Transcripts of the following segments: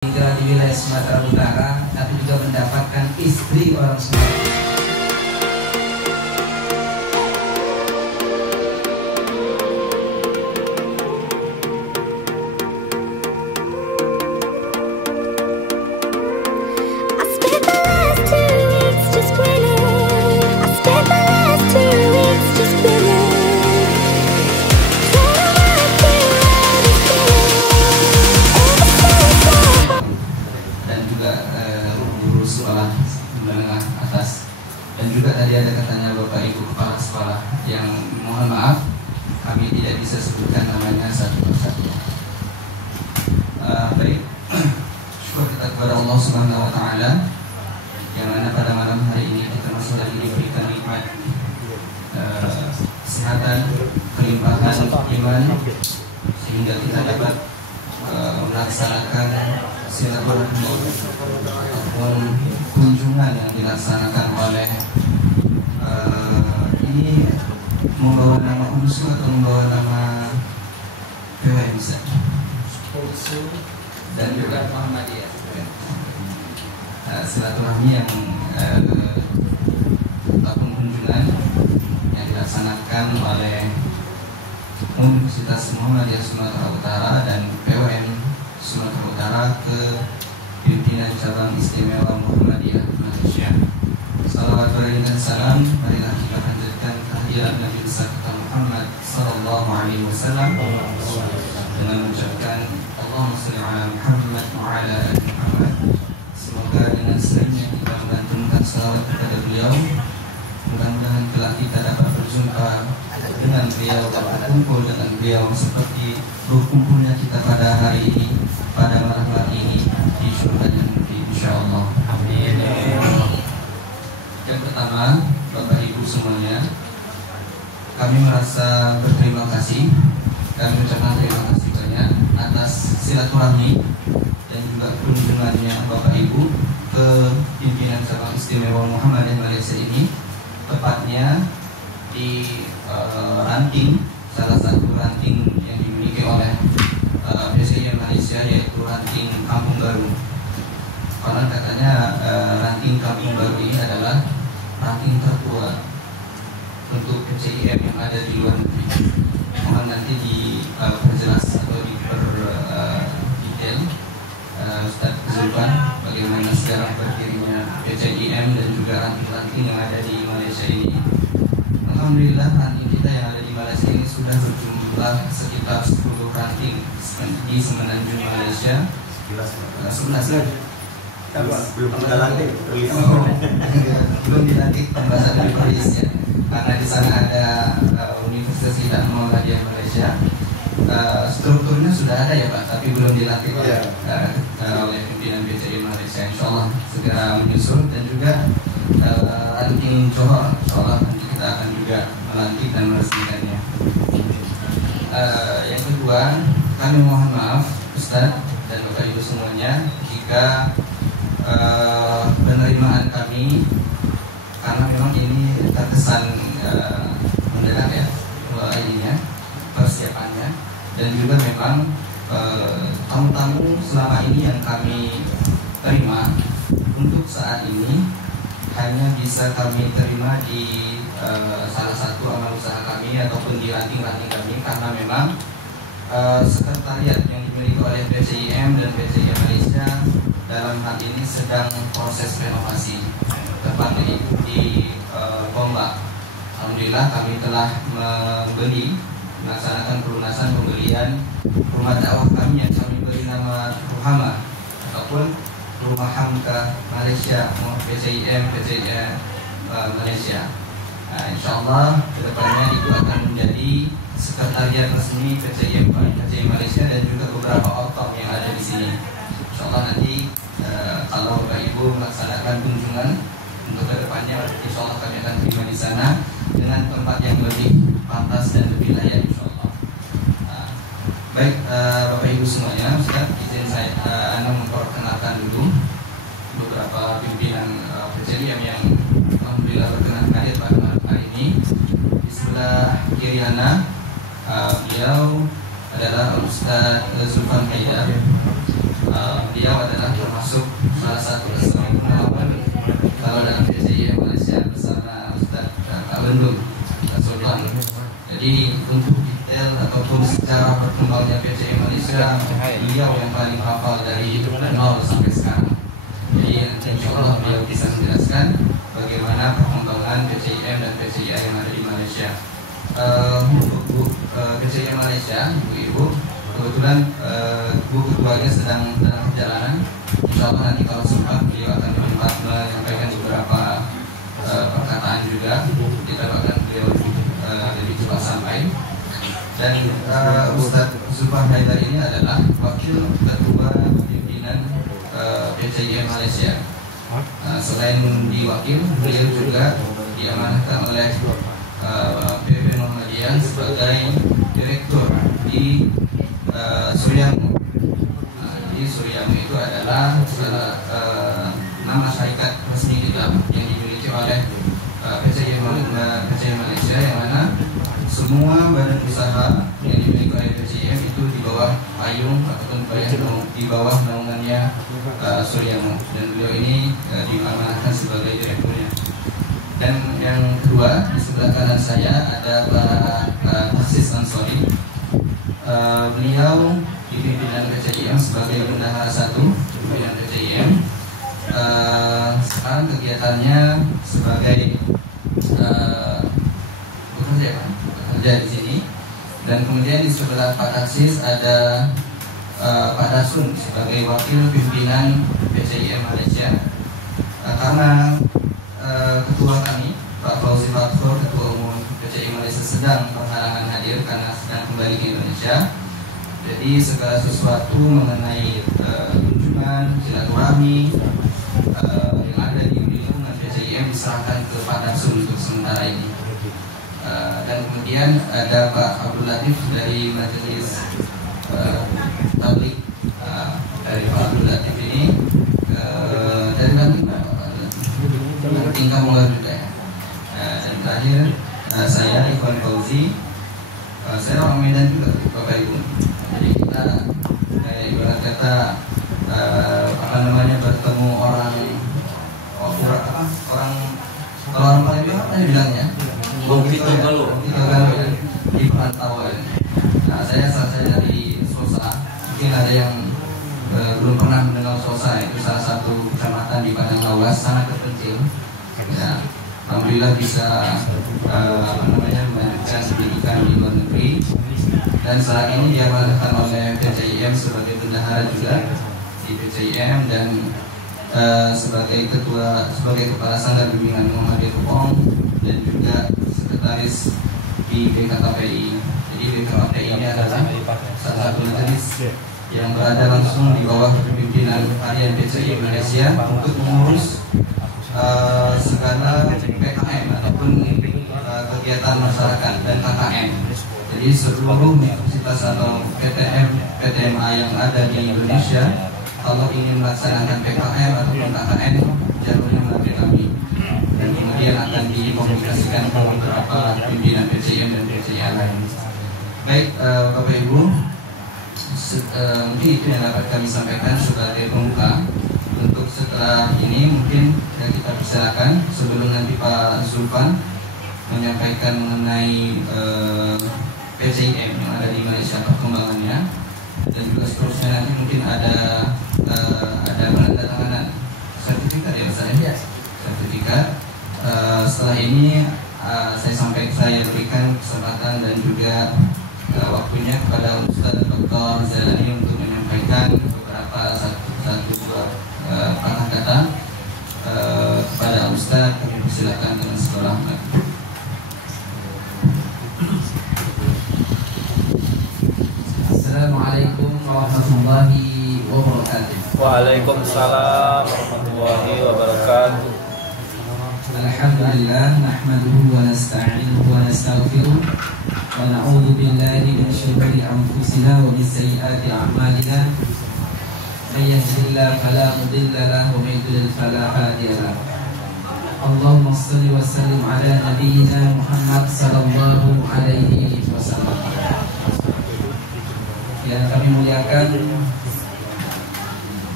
tinggal di wilayah Sumatera Utara, tapi juga mendapatkan istri orang Sumatera. Sekolah menengah atas, dan juga tadi ada katanya Bapak Ibu Kepala Sekolah yang mohon maaf kami tidak bisa sebutkan namanya satu persatu. Baik, syukur kita kepada Allah Subhanahu Wa Taala yang mana pada malam hari ini kita masih lagi diberikan nikmat kesehatan, kelimpahan iman, sehingga kita dapat melaksanakan silaturahmi ataupun kunjungan yang dilaksanakan oleh ini membawa nama UNSU atau membawa nama PWM dan juga Muhammadiyah. Silaturahmi yang ataupun kunjungan yang dilaksanakan oleh Universitas Muhammadiyah Sumatera Utara dan PWM Sumatera Utara ke pimpinan cabang istimewa Muhammadiyah Malaysia. Salawat dan salam, marilah kita panjatkan kehadiran Nabi besar kita Muhammad sallallahu alaihi wasallam dengan mengucapkan Allahumma shalli ala Muhammad wa ala ali Muhammad. Semoga dengan seringnya kita menggantungkan salawat kepada beliau, mudah-mudahan kelak kita dapat berjumpa dengan beliau dan berkumpul dengan beliau seperti berkumpulnya kita pada hari ini, pada malam hari ini di surga nanti, insyaallah. Amin. Yang pertama, Bapak Ibu semuanya, kami merasa berterima kasih, kami ucapkan terima kasih banyak atas silaturahmi dan juga kunjungannya Bapak Ibu ke pimpinan cabang istimewa Muhammadiyah Malaysia ini, tepatnya di ranting, salah satu ranting yang dimiliki oleh PCI Malaysia, yaitu ranting Kampung Baru. Konon katanya ranting Kampung Baru ini adalah ranting tertua untuk PCIM yang ada di luar negeri. Mohon nanti diperjelas atau detail Ustaz Zulfan bagaimana sejarah berdirinya PCIM dan juga ranting-ranting yang ada di Malaysia ini. Alhamdulillah ranting kita yang ada di Malaysia ini sudah berjumlah sekitar 10 ranting di semenanjung Malaysia. 11 lagi. Belum dilantik, belum dilantik pembahasan dari Paris ya. Karena di sana ada Universitas Islam Muhammadiyah Malaysia. Strukturnya sudah ada ya Pak, tapi belum dilantik oleh pimpinan PCI Malaysia. Insyaallah segera menyusul, dan juga ranting Johor, insyaallah nanti kita akan juga melantik dan meresmikannya. Yang kedua, kami mohon maaf Ustaz dan Bapak Ibu semuanya jika penerimaan kami, karena memang ini terkesan mendadak ya ininya, persiapannya, dan juga memang tamu-tamu selama ini yang kami terima untuk saat ini hanya bisa kami terima di salah satu amal usaha kami ataupun di ranting-ranting kami, karena memang sekretariat yang dimiliki oleh PCIM dan PCI Malaysia dalam hal ini sedang proses renovasi, tepatnya di Gombak. Alhamdulillah kami telah melaksanakan pelunasan pembelian rumah dakwah kami yang kami beri nama Ruhama ataupun Rumah Hamka Malaysia, PCIM Malaysia. Insyaallah kedepannya itu akan menjadi sekretariat resmi PCIM Malaysia dan juga beberapa outlet yang ada di sini. Insyaallah nanti kalau Bapak Ibu melaksanakan kunjungan untuk kedepannya, insyaallah kami akan terima di sana dengan tempat yang lebih pantas dan lebih layak, insyaallah. Baik, Bapak Ibu semuanya, Ustaz, izin saya memperkenalkan dulu beberapa pimpinan PCIM yang alhamdulillah berkenan hadir pada malam hari ini. Di sebelah kiri Ana, beliau adalah Ustaz Zulfan Haidar. Beliau adalah salah satu pengalaman kalau dalam PCIM Malaysia bersama Ustaz Pak Bendung Sultan. Jadi untuk detail ataupun sejarah berkembangnya PCIM Malaysia, beliau yang paling hafal dari nol sampai sekarang. Jadi insya Allah beliau bisa menjelaskan bagaimana perkembangan PCIM dan PCIA yang ada di Malaysia. Untuk PCIM Malaysia, ibu-ibu, kebetulan Bu Ketuanya sedang dalam perjalanan. Insya Allah nanti kalau sempat beliau akan berempat menyampaikan beberapa perkataan juga. Kita akan beliau lebih cepat sampai. Dan Ustadz Zulfan Haidar ini adalah wakil ketua pimpinan PCIM Malaysia. Selain diwakil, beliau juga diamanahkan oleh PP Muhammadiyah sebagai direktur di Suryamu. Jadi Suryamu itu adalah nama syarikat resmi kita yang dimiliki oleh PCIM Malaysia, yang mana semua badan usaha yang dimiliki oleh PCIM itu di bawah payung ataupun di bawah naungannya Suryamu, dan beliau ini diamanahkan sebagai direkturnya. Dan yang kedua, di sebelah kanan saya ada Pak Taksis Ansori. Beliau di pimpinan PCIM sebagai bendahara 1 pimpinan PCIM. Sekarang kegiatannya sebagai bekerja di sini. Dan kemudian di sebelah Pak Taksis ada Pak Dasun sebagai wakil pimpinan PCIM Malaysia. Karena ketua kami Pak Fauzi Fathur, ketua umum PCIM Malaysia, sedang berhalangan hadir karena sedang kembali ke Indonesia. Jadi segala sesuatu mengenai kunjungan silaturahmi yang ada di lingkungan PCIM diserahkan ke Pak Dasun untuk sementara ini. Dan kemudian ada Pak Abdul Latif dari Majelis Tablik. Dari Pak Abdul Latif ini dari mana? Tingkah Mula juga ya. Dan terakhir saya Ikhwan Fauzi. Saya orang Medan juga, Bapak Ibu. Jadi kita ibarat kata bertemu orang kalau orang Palembang apa bilangnya? Kita galuh ya, di perantauan. Nah, saya dari Sosa. Mungkin ada yang belum pernah mendengar Sosa. Itu salah satu kecamatan di Padang Lawas, sangat terpencil. Ya, alhamdulillah bisa melanjutkan pendidikan di luar negeri, dan saat ini diamanahkan oleh PCIM sebagai bendahara juga di PCIM, dan sebagai kepala sanggar bimbingan Muhammadiyah Kupang, dan juga sekretaris di BKKPI. Jadi BKKPI ini adalah salah satu majelis yang berada langsung di bawah pimpinan harian PCIM Malaysia untuk mengurus segala PKM ataupun kegiatan masyarakat dan KKN. Jadi seluruh universitas atau PTMA yang ada di Indonesia, kalau ingin melaksanakan PKM ataupun KKN, jalurnya melalui kami, dan kemudian akan dikomunikasikan ke beberapa pimpinan PCIM dan PCIA lain. Baik, Bapak Ibu, mungkin itu yang dapat kami sampaikan sebagai pembuka. Untuk setelah ini mungkin kita persilakan sebelum nanti Pak Zulfan menyampaikan mengenai PCIM yang ada di Malaysia, perkembangannya, dan juga seterusnya nanti mungkin ada penandatanganan sertifikat ya Ustaz ya? Sertifikat. Setelah ini saya berikan kesempatan dan juga waktunya kepada Ustaz Dr. Zailani untuk menyampaikan beberapa satu patah kata kepada Ustaz. Kami persilakan dengan segala hormat. Assalamualaikum warahmatullahi wabarakatuh. Waalaikumsalam warahmatullahi wabarakatuh. Alhamdulillah, nahmaduhu wa nasta'inuhu wa nastaghfiruh wa na'udzu billahi min shururi anfusina wa min sayyiati a'malina. May yahdihillahu fala mudilla lahu wa may yudlil fala hadiya lahu. Allahumma shalli wa sallim ala nabiyyina Muhammad sallallahu alaihi wasallam. Yang kami muliakan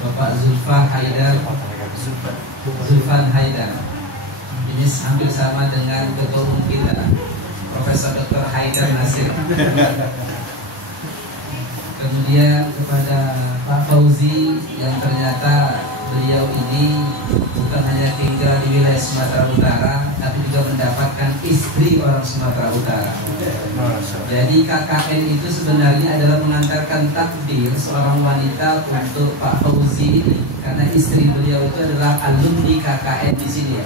Bapak Zulfan Haidar. Ini hampir sama dengan ketua umum kita, Profesor Dr. Haidar Nasir. Kemudian kepada Pak Fauzi yang ternyata beliau ini bukan hanya tinggal di wilayah Sumatera Utara, tapi juga mendapatkan istri orang Sumatera Utara. Jadi KKN itu sebenarnya adalah mengantarkan takdir seorang wanita untuk Pak Fauzi ini, karena istri beliau itu adalah alumni KKN di sini ya.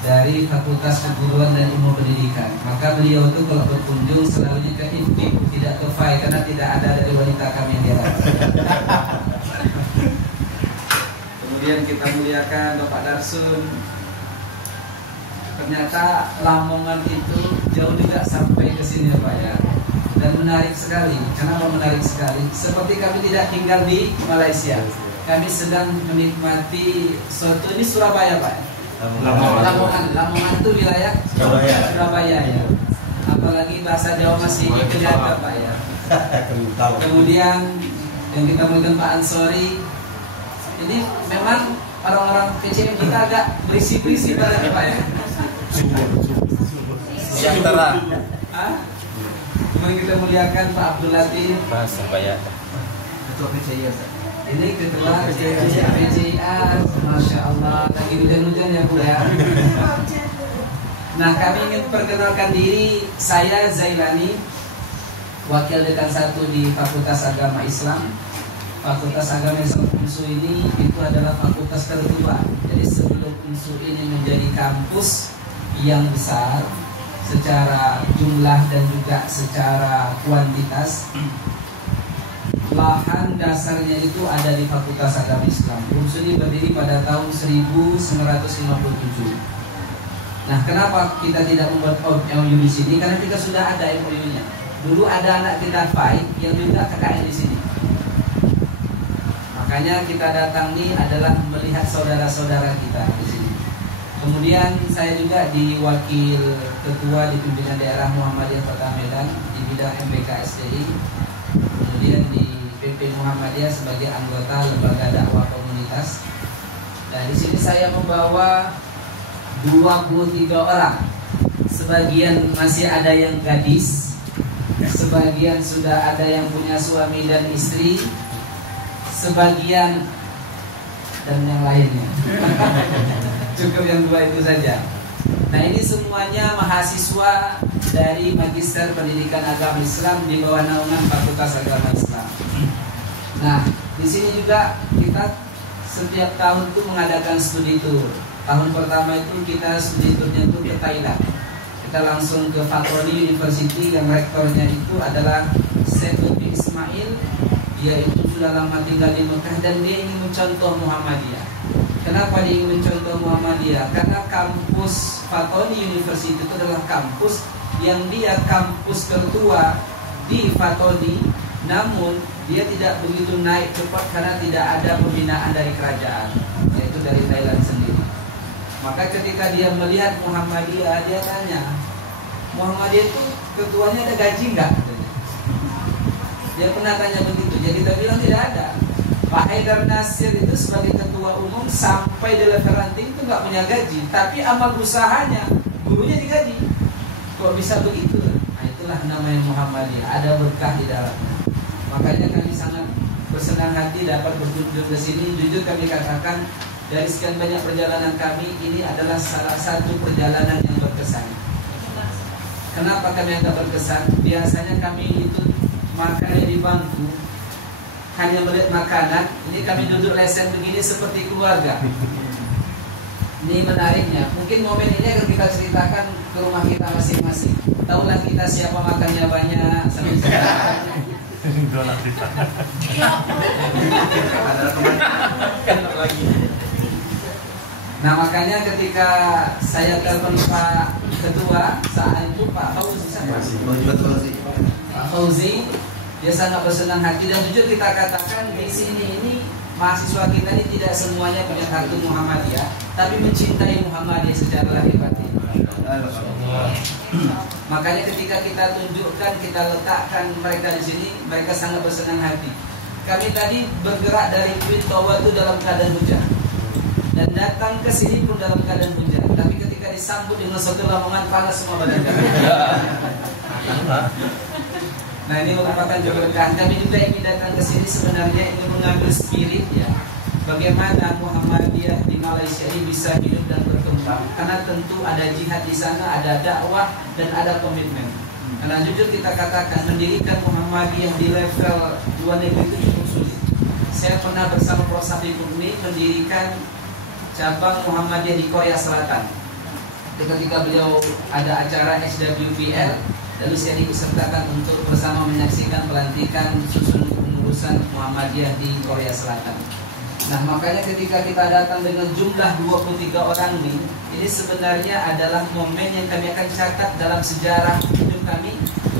Dari Fakultas Keguruan dan Ilmu Pendidikan. Maka beliau itu kalau berkunjung selalunya ke IFTIP, tidak ke FAI, karena tidak ada dari wanita kami yang dirawat. Kemudian kita muliakan Bapak Darsun. Ternyata Lamongan itu jauh juga sampai ke sini Pak ya. Dan menarik sekali. Kenapa menarik sekali? Seperti kami tidak tinggal di Malaysia. Kami sedang menikmati suatu, ini Surabaya Pak. Lamongan itu wilayah Surabaya ya. Apalagi bahasa Jawa masih kelihatan Pak ya. Kemudian yang kita melihat Pak Ansori, ini memang orang-orang PCM kita agak berisi-berisi pada Pak ya. Sejahtera. Kemudian kita muliakan Pak Abdul Latif. Bahasa Bayak. Ketua PCI. Ini ketua PCIA, Masya Allah, lagi hujan-hujan ya Bu ya. Nah kami ingin perkenalkan diri, saya Zailani, Wakil Dekan 1 di Fakultas Agama Islam. Fakultas Agama Islam UNSU ini itu adalah fakultas tertua. Jadi sebelum UNSU ini menjadi kampus yang besar secara jumlah dan juga secara kuantitas, lahan dasarnya itu ada di Fakultas Agama Islam. UNSU ini berdiri pada tahun 1957. Nah, kenapa kita tidak membuat MOU di sini? Karena kita sudah ada MOU-nya. Dulu ada anak kita FAI yang juga KKN di sini. Makanya kita datang ini adalah melihat saudara-saudara kita di sini. Kemudian saya juga diwakil ketua di pimpinan daerah Muhammadiyah Kota Medan di bidang MPK SDI. Kemudian di PP Muhammadiyah sebagai anggota lembaga dakwah komunitas. Dan di sini saya membawa 23 orang. Sebagian masih ada yang gadis, sebagian sudah ada yang punya suami dan istri, sebagian dan yang lainnya. Cukup yang dua itu saja. Nah ini semuanya mahasiswa dari Magister Pendidikan Agama Islam di bawah naungan Fakultas Agama Islam. Nah di sini juga kita setiap tahun itu mengadakan studi tour. Tahun pertama itu kita studi tournya itu ke Thailand. Kita langsung ke Fatroni University yang rektornya itu adalah Syekh Lutfi Ismail. Dia itu sudah lama tinggal di Mekah dan dia ingin mencontoh Muhammadiyah. Kenapa dia ingin mencontoh Muhammadiyah? Karena kampus Fatroni University itu adalah kampus yang dia kampus tertua di Fatroni, namun dia tidak begitu naik cepat karena tidak ada pembinaan dari kerajaan, yaitu dari Thailand sendiri. Maka ketika dia melihat Muhammadiyah, dia tanya, Muhammadiyah itu ketuanya ada gaji enggak? Dia pernah tanya begitu, jadi kita bilang tidak ada. Pak Haidar Nasir itu sebagai ketua umum sampai di level ranting itu nggak punya gaji, tapi amal usahanya gurunya digaji. Kok bisa begitu? Nah itulah namanya Muhammadiyah, ada berkah di dalamnya. Makanya kami sangat bersenang hati dapat berkunjung ke sini. Jujur kami katakan, dari sekian banyak perjalanan kami, ini adalah salah satu perjalanan yang berkesan. Kenapa kami agak berkesan? Biasanya kami itu makan di bangku, hanya melihat makanan. Ini kami duduk lesen begini seperti keluarga. Ini menariknya. Mungkin momen ini akan kita ceritakan ke rumah kita masing-masing. Tahulah kita siapa makannya banyak. Nah makanya ketika saya telepon Pak Ketua saat itu Pak Fauzi, dia sangat bersenang hati dan jujur kita katakan di sini ini mahasiswa kita ini tidak semuanya punya kartu Muhammadiyah, tapi mencintai Muhammadiyah secara lahir batin. Makanya ketika kita tunjukkan, kita letakkan mereka di sini, mereka sangat bersenang hati. Kami tadi bergerak dari Twin Tower itu dalam keadaan hujan, dan datang ke sini pun dalam keadaan hujan. Tapi ketika disambut dengan suatu lamongan, panas semua badan kami. Nah, ini merupakan keberkahan. Kami juga ingin datang ke sini sebenarnya ingin mengambil spirit ya, bagaimana Muhammadiyah di Malaysia ini bisa hidup dan berkembang. Karena tentu ada jihad di sana, ada dakwah dan ada komitmen. Karena jujur kita katakan mendirikan Muhammadiyah di level luar negeri itu cukup sulit. Saya pernah bersama Prof. Safi Murni mendirikan cabang Muhammadiyah di Korea Selatan. Ketika beliau ada acara SWPL, lalu saya diikutsertakan untuk bersama menyaksikan pelantikan susun pengurusan Muhammadiyah di Korea Selatan. Nah, makanya ketika kita datang dengan jumlah 23 orang ini sebenarnya adalah momen yang kami akan catat dalam sejarah hidup kami,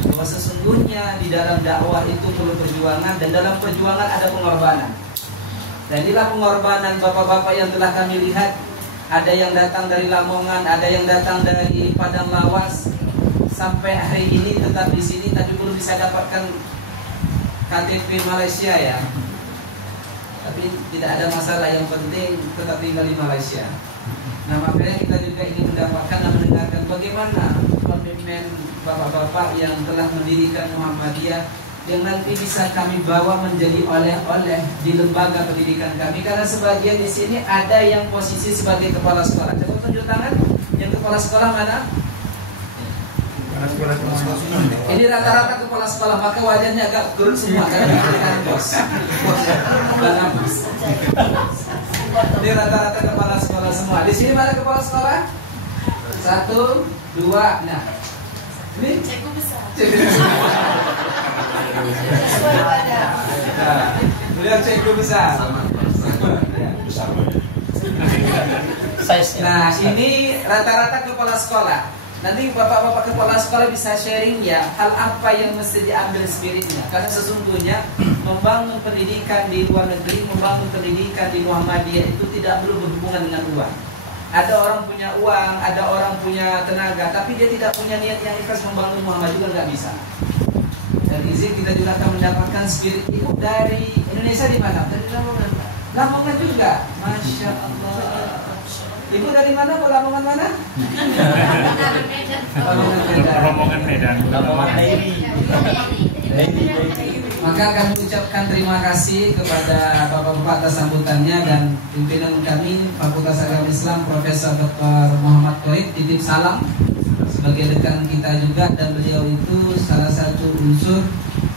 bahwa sesungguhnya di dalam dakwah itu perlu perjuangan, dan dalam perjuangan ada pengorbanan. Dan inilah pengorbanan bapak-bapak yang telah kami lihat. Ada yang datang dari Lamongan, ada yang datang dari Padang Lawas, sampai hari ini tetap di sini, tapi belum bisa dapatkan KTP Malaysia ya. Tapi tidak ada masalah, yang penting tetap tinggal di Malaysia. Nah, makanya kita juga ingin mendapatkan dan mendengarkan bagaimana komitmen bapak-bapak yang telah mendirikan Muhammadiyah, yang nanti bisa kami bawa menjadi oleh-oleh di lembaga pendidikan kami. Karena sebagian di sini ada yang posisi sebagai kepala sekolah. Coba tunjuk tangan, yang kepala sekolah mana? Ini rata-rata kepala sekolah, maka wajahnya agak kurus semua karena diberikan bos. Ini rata-rata kepala sekolah semua. Di sini mana kepala sekolah? 1, 2, nah. Ini cikgu besar. Nah, beliau cikgu besar. Nah, ini rata-rata kepala sekolah. Nanti bapak-bapak kepala sekolah bisa sharing ya, hal apa yang mesti diambil spiritnya. Karena sesungguhnya membangun pendidikan di luar negeri, membangun pendidikan di Muhammadiyah itu tidak perlu berhubungan dengan uang. Ada orang punya uang, ada orang punya tenaga, tapi dia tidak punya niat yang ikhlas membangun Muhammad juga nggak bisa. Dan izin kita juga akan mendapatkan spirit itu dari Indonesia. Di mana? Dari Lamongan. Lamongan juga, masya Allah. Ibu dari mana? Lamongan mana? Lamongan Medan. Maka kami ucapkan terima kasih kepada Bapak-Bapak atas sambutannya, dan pimpinan kami Fakultas Agama Islam Profesor Dr. Muhammad Koib titip salam sebagai rekan kita juga, dan beliau itu salah satu unsur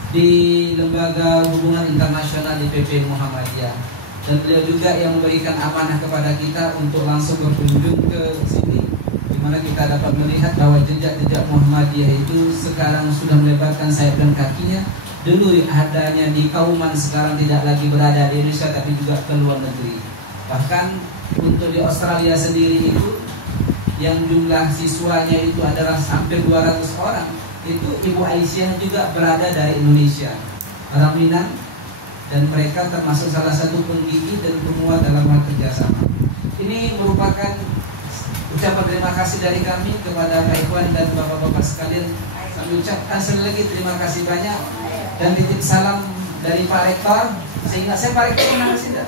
di Lembaga Hubungan Internasional di PP Muhammadiyah, dan beliau juga yang memberikan amanah kepada kita untuk langsung berkunjung ke sini, di mana kita dapat melihat bahwa jejak-jejak Muhammadiyah itu sekarang sudah melebarkan sayap dan kakinya. Dulu adanya di Kauman, sekarang tidak lagi berada di Indonesia tapi juga ke luar negeri. Bahkan untuk di Australia sendiri itu yang jumlah siswanya itu adalah hampir 200 orang. Itu Ibu Aisyah juga berada dari Indonesia, orang Minang, dan mereka termasuk salah satu penggigih dan penguat dalam hal kerjasama. Ini merupakan ucapan terima kasih dari kami kepada Pak Ikhwan dan Bapak-Bapak sekalian. Kami ucapkan sekali lagi terima kasih banyak, dan titip salam dari Pak Rektor. Sehingga saya Pak Rektor pernah kasih tidak?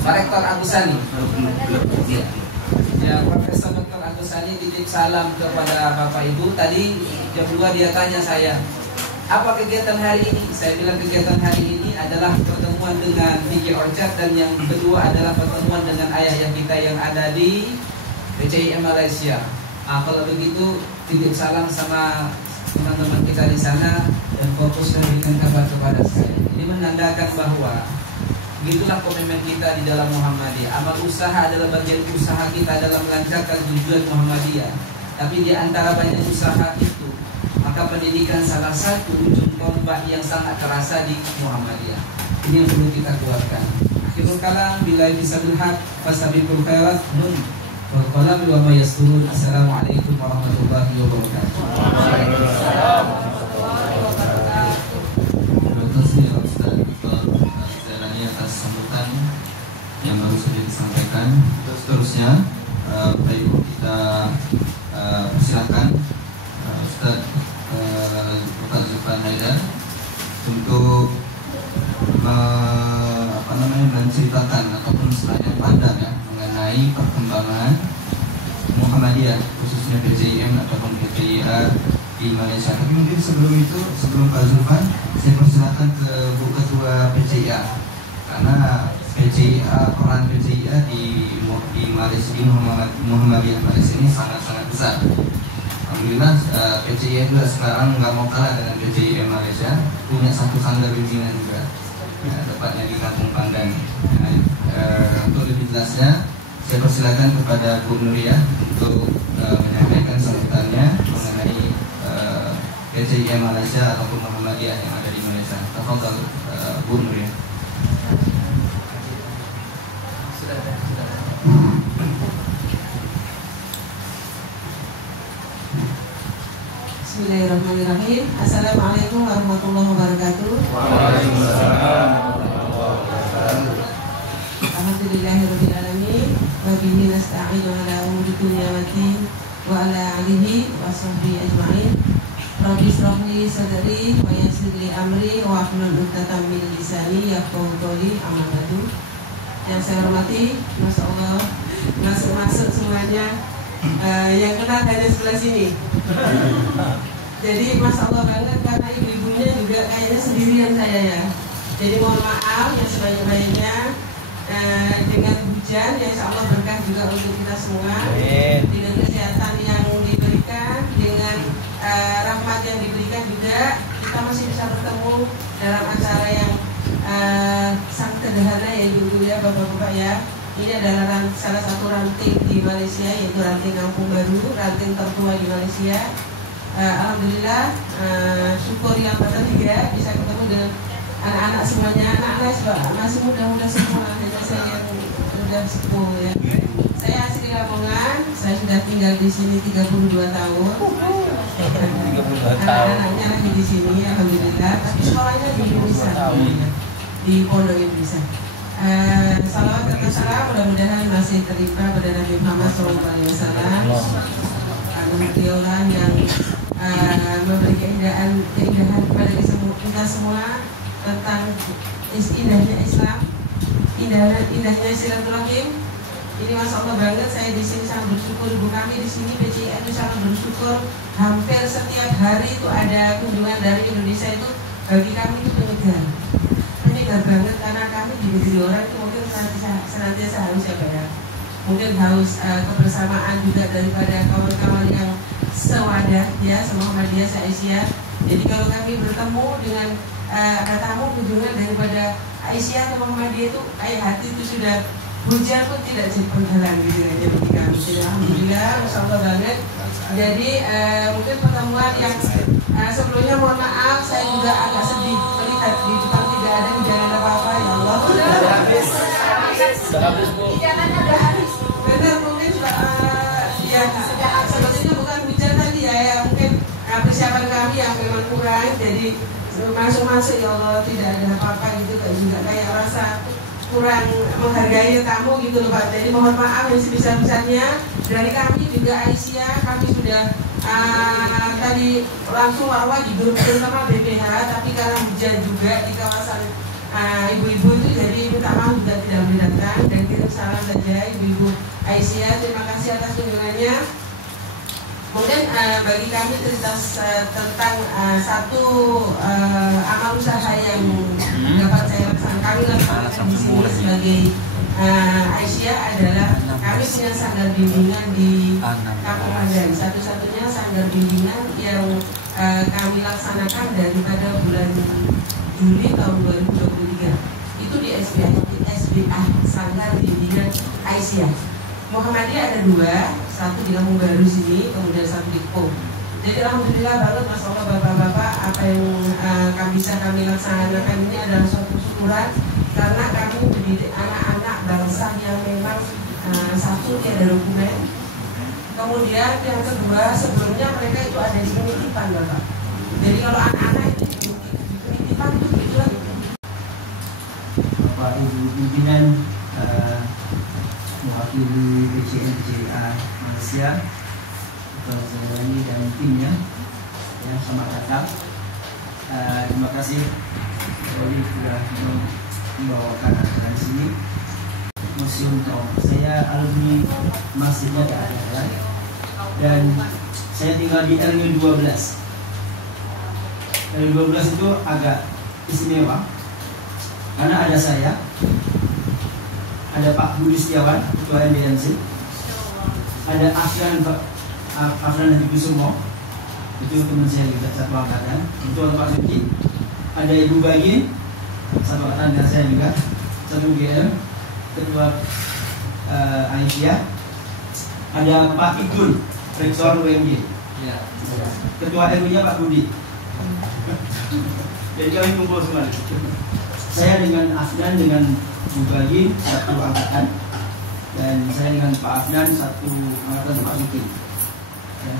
Pak Rektor Agusani. Ya, Profesor Dr. Agusani titip salam kepada Bapak Ibu. Tadi jam 2 dia tanya saya, apa kegiatan hari ini? Saya bilang kegiatan hari ini adalah pertemuan dengan DJ Orchard, dan yang kedua adalah pertemuan dengan ayah yang kita yang ada di PCIM Malaysia. Kalau begitu titip salam sama teman-teman kita di sana, dan fokus memberikan kabar kepada saya. Ini menandakan bahwa begitulah komitmen kita di dalam Muhammadiyah. Amal usaha adalah bagian usaha kita dalam melancarkan tujuan Muhammadiyah. Tapi di antara banyak usaha itu, maka pendidikan salah satu ujung tombak yang sangat terasa di Muhammadiyah. Ini yang perlu kita keluarkan. Akhirul kalam, bila bisa bilhaq, fasabiqul khairat, wal wa ma yasturun. Assalamualaikum warahmatullahi wabarakatuh. Terima kasih Ustaz Dr. Zailani atas sambutan yang baru saja disampaikan. Seterusnya Bapak Ibu kita persilakan untuk menceritakan ataupun selanjutnya pandan ya mengenai perkembangan Muhammadiyah khususnya PCIM ataupun PCIA di Malaysia. Tapi mungkin sebelum Pak Zulfan, saya persilakan ke Bu Ketua PCIA karena peran PCIA di Malaysia, di Muhammadiyah Malaysia ini sangat besar. Alhamdulillah PCIA juga sekarang nggak mau kalah dengan PCIM Malaysia, punya satu sanggar bimbingan juga, ya, tepatnya di Kampung Pandan. Untuk lebih jelasnya, saya persilakan kepada Bu Nuria untuk menyampaikan sambutannya mengenai PCIM Malaysia ataupun Muhammadiyah yang ada di Malaysia. Tafadhal Bu Nuria. Bismillahirrahmanirrahim. Assalamualaikum warahmatullahi wabarakatuh. Waalaikumsalam. Alhamdulillahirabbil alamin. Wa bihi nasta'inu ala umuri dunya waddin wa ala alihi wa sahbihi ajma'in. Rabbi shrah li sadri wa yassir li amri wa hlul 'uqdatam min lisani yafqahu qawli. Amma ba'du. Yang saya hormati, Masya Allah, masuk semuanya. Yang kenal hanya sebelah sini. Jadi Masya Allah banget karena ibu-ibunya juga kayaknya sendirian saya ya. Jadi mohon maaf yang sebanyak-banyaknya dengan hujan yang Insya Allah berkah juga untuk kita semua. Dengan kesehatan yang diberikan, dengan rahmat yang diberikan juga, kita masih bisa bertemu dalam acara yang sangat sederhana ya ibu-ibu ya, bapak-bapak ya. Ini adalah salah satu ranting di Malaysia, yaitu ranting Kampung Baru, ranting tertua di Malaysia. Alhamdulillah, syukur yang ketiga bisa ketemu dengan anak-anak semuanya. Anak-anak masih muda-muda semua, hanya saya yang sudah sepuh ya. Saya asli Lamongan, saya sudah tinggal di sini 32 tahun. Anak-anaknya lagi di sini, alhamdulillah. Tapi sekolahnya di Indonesia, di Pondok Indonesia. Salawat dan salam mudah-mudahan masih terlimpah pada Nabi Muhammad SAW. Beliaulah yang memberi keindahan kepada kita semua tentang indahnya Islam, indahnya silaturahim. Ini Masya Allah banget, saya di sini sangat bersyukur. Ibu kami di sini PCIM sangat bersyukur. Hampir setiap hari itu ada kunjungan dari Indonesia, itu bagi kami itu penyegar. Penyegar banget karena kami di negeri orang itu mungkin senantiasa haus ya Pak ya. Mungkin haus kebersamaan juga daripada kawan-kawan yang sewadah ya, Muhammadiyah se-Asia. Jadi kalau kami bertemu dengan tamu kunjungan daripada Aisyah atau Muhammadiyah itu kayak hati itu sudah hujan pun tidak jadi penghalang gitu aja bagi kami. Jadi alhamdulillah, Masya Allah banget. Jadi mungkin pertemuan yang sebelumnya mohon maaf, saya juga agak sedih melihat di depan tidak ada hidangan apa-apa ya Allah. Sudah habis Bu. Hidangannya sudah habis. Benar mungkin ya sebetulnya bukan hujan tadi ya, mungkin persiapan kami yang memang kurang. Jadi masuk-masuk ya Allah tidak ada apa-apa gitu, juga kayak rasa kurang menghargai tamu gitu loh Pak. Jadi mohon maaf yang sebesar-besarnya dari kami juga Aisyah, kami sudah tadi langsung warwa di grup terutama BPH, tapi karena hujan juga di kawasan ibu-ibu itu jadi minta maaf juga tidak boleh datang dan kirim salam saja ibu-ibu Aisyah. Terima kasih atas kunjungannya. Mungkin bagi kami cerita tentang satu amal usaha yang dapat saya laksanakan, kami laksanakan di sini sebagai Aisyah adalah kami punya sanggar bimbingan di Kampung Pandan, satu-satunya sanggar bimbingan yang kami laksanakan daripada bulan Juli tahun 2023 itu di SBA Sanggar Bimbingan Aisyah. Muhammadiyah ada dua, satu di Kampung Baru sini, kemudian satu di Pom. Jadi alhamdulillah banget Masya Allah bapak-bapak, apa yang kami laksanakan ini adalah suatu syukuran karena kami mendidik anak-anak bangsa yang memang satu tiada dokumen. Kemudian yang kedua, sebelumnya mereka itu ada di penitipan Bapak. Jadi kalau anak-anak itu di penitipan itu begitu lagi. Bapak Ibu pimpinan mewakili PCIA Malaysia, Dr. Zailani dan timnya, ya, selamat datang. Terima kasih Oli sudah membawakan acara di sini. Museum Trauma. Saya alumni masjidnya keadalan dan saya tinggal di RW 12. RW 12 itu agak istimewa karena ada saya, ada Pak Budi Setiawan, Ketua MBMC, ada Afran Hadi Kusumo, itu teman saya juga satu angkatan, itu Pak Suci, ada Ibu Bagin, satu angkatan dengan saya juga, satu GM, Ketua Aisyah, ada Pak Igun, Rektor UMG, ya. Ketua RW-nya Pak Budi. Jadi kami kumpul semua. Saya dengan Afnan dengan Bu Bagin satu angkatan, dan saya dengan Pak Afnan satu angkatan Pak Suki. Ya.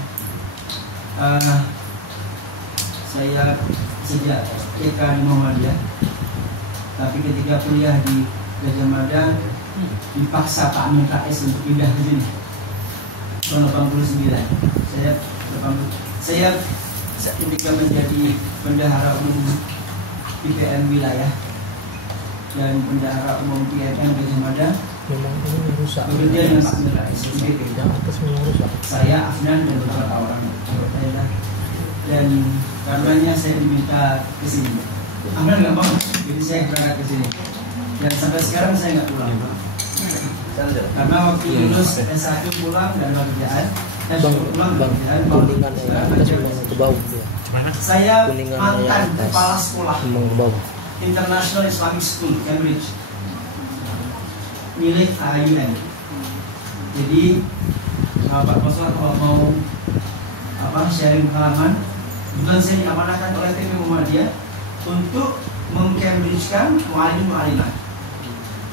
Saya sejak TK di Muhammadiyah, tapi ketika kuliah di Gajah Mada dipaksa Pak Amin KS untuk pindah ke sini tahun 89. Saya ketika menjadi bendahara umum IPM wilayah dan bendahara umum IPM Gajah Mada, memang ini rusak. bekerja dengan Pak Amin KS Yang atas memang rusak. saya, Afnan dan beberapa orang. Dan karenanya saya diminta ke sini. Afnan nggak mau, jadi saya berangkat ke sini. Dan sampai sekarang saya nggak pulang. Karena waktu lulus S1 pulang dan kerjaan, pulang kerjaan, kuningan yang atas memang ke bawah dia. saya Kuningan mantan yang atas kepala sekolah memang ke bawah. International Islamic School Cambridge milik AIUN. Jadi Pak Koswar kalau mau sharing pengalaman, bukan saya diamanahkan oleh TP Muhammadiyah untuk meng-Cambridge-kan mu'alim-mu'alimat.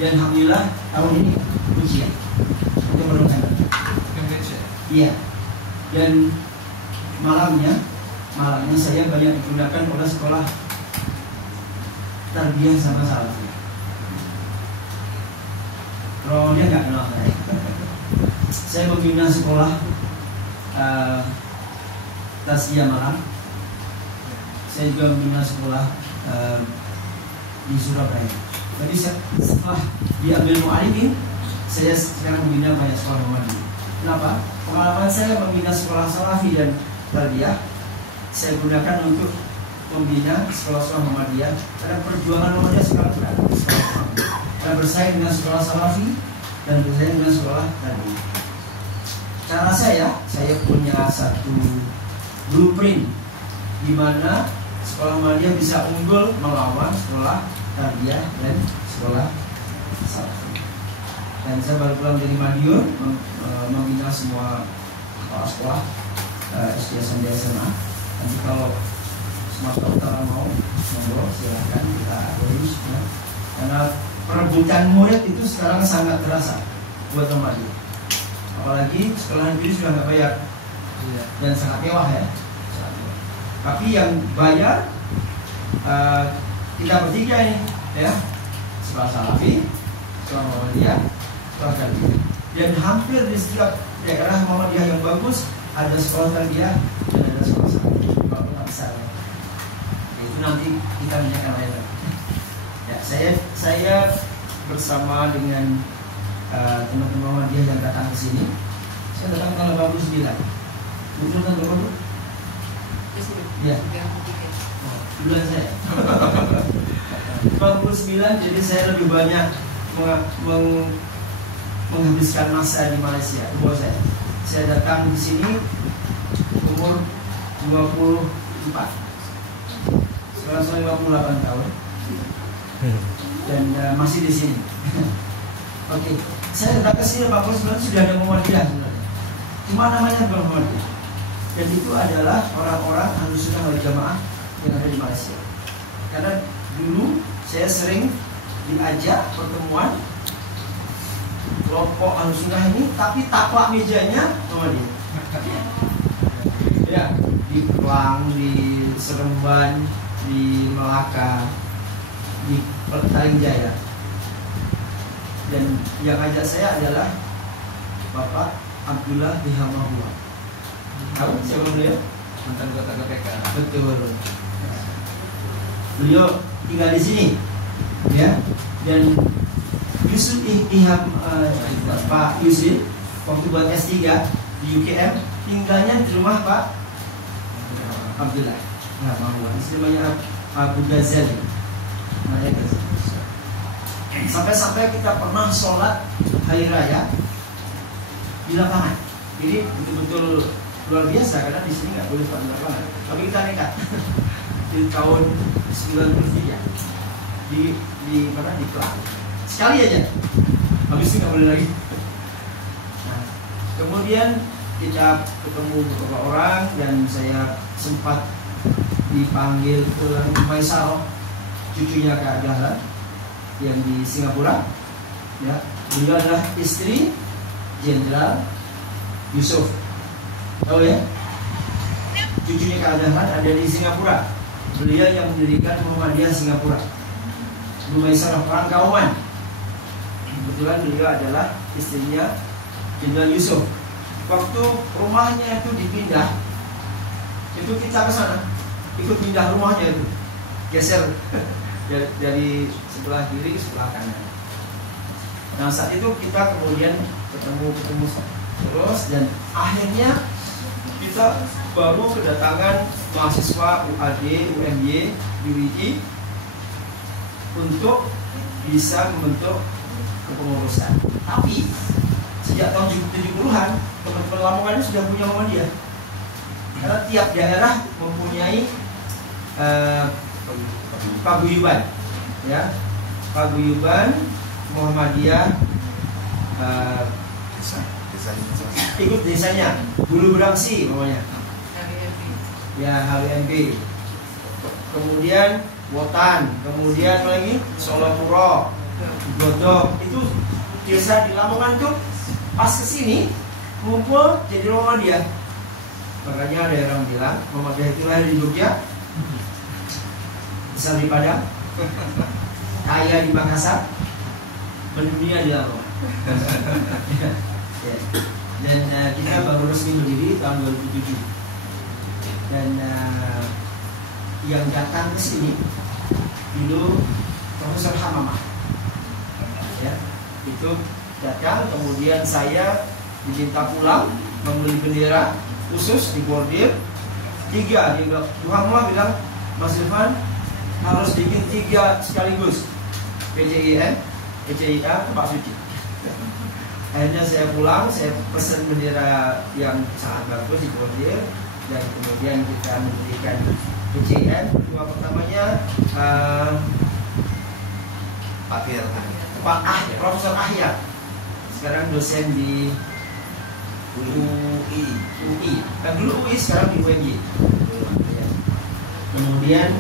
Dan alhamdulillah tahun ini ujian untuk menurunkan Cambridge. Iya. Dan malamnya saya banyak digunakan oleh sekolah tarbiyah sama salafiyah. Kalau dia nggak kenal saya. Saya membina sekolah Tasya Malang. Saya juga membina sekolah di Surabaya. Jadi setelah diambil mu'alimin, saya sekarang membina banyak sekolah Muhammadiyah. Kenapa? Pengalaman saya membina sekolah salafi dan tarbiyah saya gunakan untuk membina sekolah-sekolah Muhammadiyah. Karena perjuangan Muhammadiyah sekarang berada di sekolah Muhammadiyah. Karena bersaing dengan sekolah salafi dan bersaing dengan sekolah tarbiyah. Cara saya punya satu blueprint di mana sekolah Muhammadiyah bisa unggul melawan sekolah tarbiyah dan sekolah salafi. Dan saya baru pulang dari Madiun membina semua kepala sekolah SD SMP SMA. Nanti kalau Sumatera Utara mau monggo silahkan kita urus ya. Karena perebutan murid itu sekarang sangat terasa buat Muhammadiyah. Apalagi sekolah negeri sudah nggak bayar dan sangat mewah ya. Tapi yang bayar kita bertiga ini ya, sekolah salafi, sekolah Muhammadiyah, sekolah tarbiyah. Dan hampir di setiap daerah Muhammadiyah yang bagus ada sekolah tarbiyah dan ada sekolah salafi. Kalau nggak besar ya. Itu nanti kita tanyakan lain. Ya, saya bersama dengan teman-teman Muhammadiyah yang datang ke sini. Saya datang tanggal 89. Betul kan berapa? Iya. Bulan saya 49, jadi saya lebih banyak menghabiskan masa di Malaysia. Saya datang di sini umur 24, sekarang saya 58 tahun dan masih di sini. Oke, saya datang ke sini 49 sudah ada Muhammadiyah sebenarnya. Cuma namanya bukan Muhammadiyah. Dan itu adalah orang-orang Ahlussunnah wal Jamaah yang ada di Malaysia. Karena dulu saya sering diajak pertemuan kelompok Ahlussunnah ini, tapi taplak mejanya Muhammadiyah. Ya, di Kelang, di Seremban, di Melaka, di Petaling Jaya. Dan yang ajak saya adalah Bapak Abdullah Bihamahullah. Tahu siapa beliau? Mantan ketua KPK. Betul. beliau tinggal di sini, ya. Dan Yusuf Iham Pak Yusuf waktu buat S3 di UGM tinggalnya di rumah Pak Abdullah. Nah, namanya Abu Ghazali. Sampai-sampai kita pernah sholat hari raya di lapangan. Jadi betul-betul luar biasa karena di sini nggak boleh sholat di lapangan. Tapi kita nekat di tahun 93 di mana di Kelang. Sekali aja. Habis itu nggak boleh lagi. Nah, kemudian kita ketemu beberapa orang dan saya sempat dipanggil ke Maisaro, cucunya Kak Dahlan yang di Singapura. Ya, beliau adalah istri Jenderal Yusuf. Tahu ya? Cucunya Kak Dahlan ada di Singapura. Beliau yang mendirikan Muhammadiyah Singapura. Bu Maisaro orang Kauman. Kebetulan beliau adalah istrinya Jenderal Yusuf. Waktu rumahnya itu dipindah, itu kita ke sana, ikut pindah rumahnya itu, geser dari sebelah kiri ke sebelah kanan. Nah, saat itu kita kemudian ketemu terus dan akhirnya kita baru kedatangan mahasiswa UAD, UMY, UII untuk bisa membentuk kepengurusan. Tapi sejak tahun 70-an teman-teman Lamongan ini sudah punya Muhammadiyah. Karena tiap daerah mempunyai paguyuban, ya, paguyuban Muhammadiyah, ikut desanya, Bulu Berangsi namanya, ya HWMP. Kemudian Wotan, kemudian lagi Solo Puro, Godok. Itu desa di Lamongan tuh pas kesini ngumpul jadi Muhammadiyah. Makanya ada orang bilang Muhammadiyah itu lahir di Jogja, besar di Padang, kaya di Makassar, mendunia di Lamongan. Ya. Dan kita baru resmi berdiri tahun 2007. Dan yang datang ke sini dulu Profesor Hamamah, ya, itu datang. Kemudian saya diminta pulang membeli bendera khusus dibordir 3. Dia bilang, Muhammad bilang, Mas Irfan harus bikin 3 sekaligus, PCIN, PCIA, Pak Suci. Akhirnya saya pulang, saya pesan bendera yang sangat bagus dibordir, dan kemudian kita memberikan PCIN. Dua pertamanya Pak Profesor Ahya, sekarang dosen di UI. Kan dulu UI, sekarang di UMY. Kemudian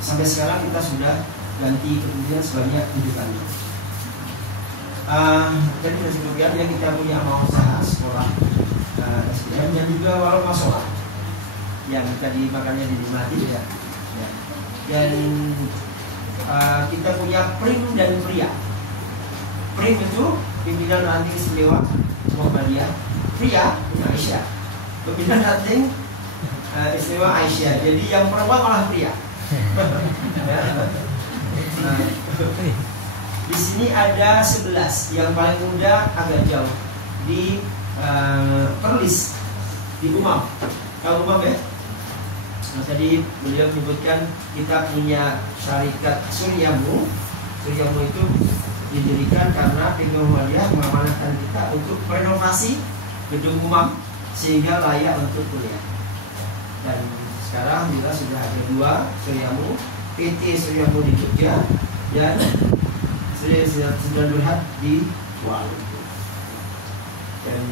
sampai sekarang kita sudah ganti kepemimpinan sebanyak 7 kali. Jadi kemudian yang kita punya mau usaha sekolah SDM dan juga warung masolah yang tadi makannya dinikmati, ya. Dan kita punya Prim dan Pria. Prim itu pimpinan ranting istimewa Muhammadiyah, Pria punya Aisyah, pimpinan ranting istimewa Aisyah. Jadi yang perempuan malah Pria. Nah, di sini ada 11, yang paling muda agak jauh di Perlis, di Umam. Tahu Umam ya? Nah, tadi beliau menyebutkan kita punya syarikat Suryamu. Suryamu itu didirikan karena Pimpinan Muhammadiyah mengamanahkan kita untuk renovasi gedung Umam sehingga layak untuk kuliah. Dan sekarang kita sudah ada 2 Suryamu, PT Suryamu di Jogja dan Surya Berhad di Kuala. Dan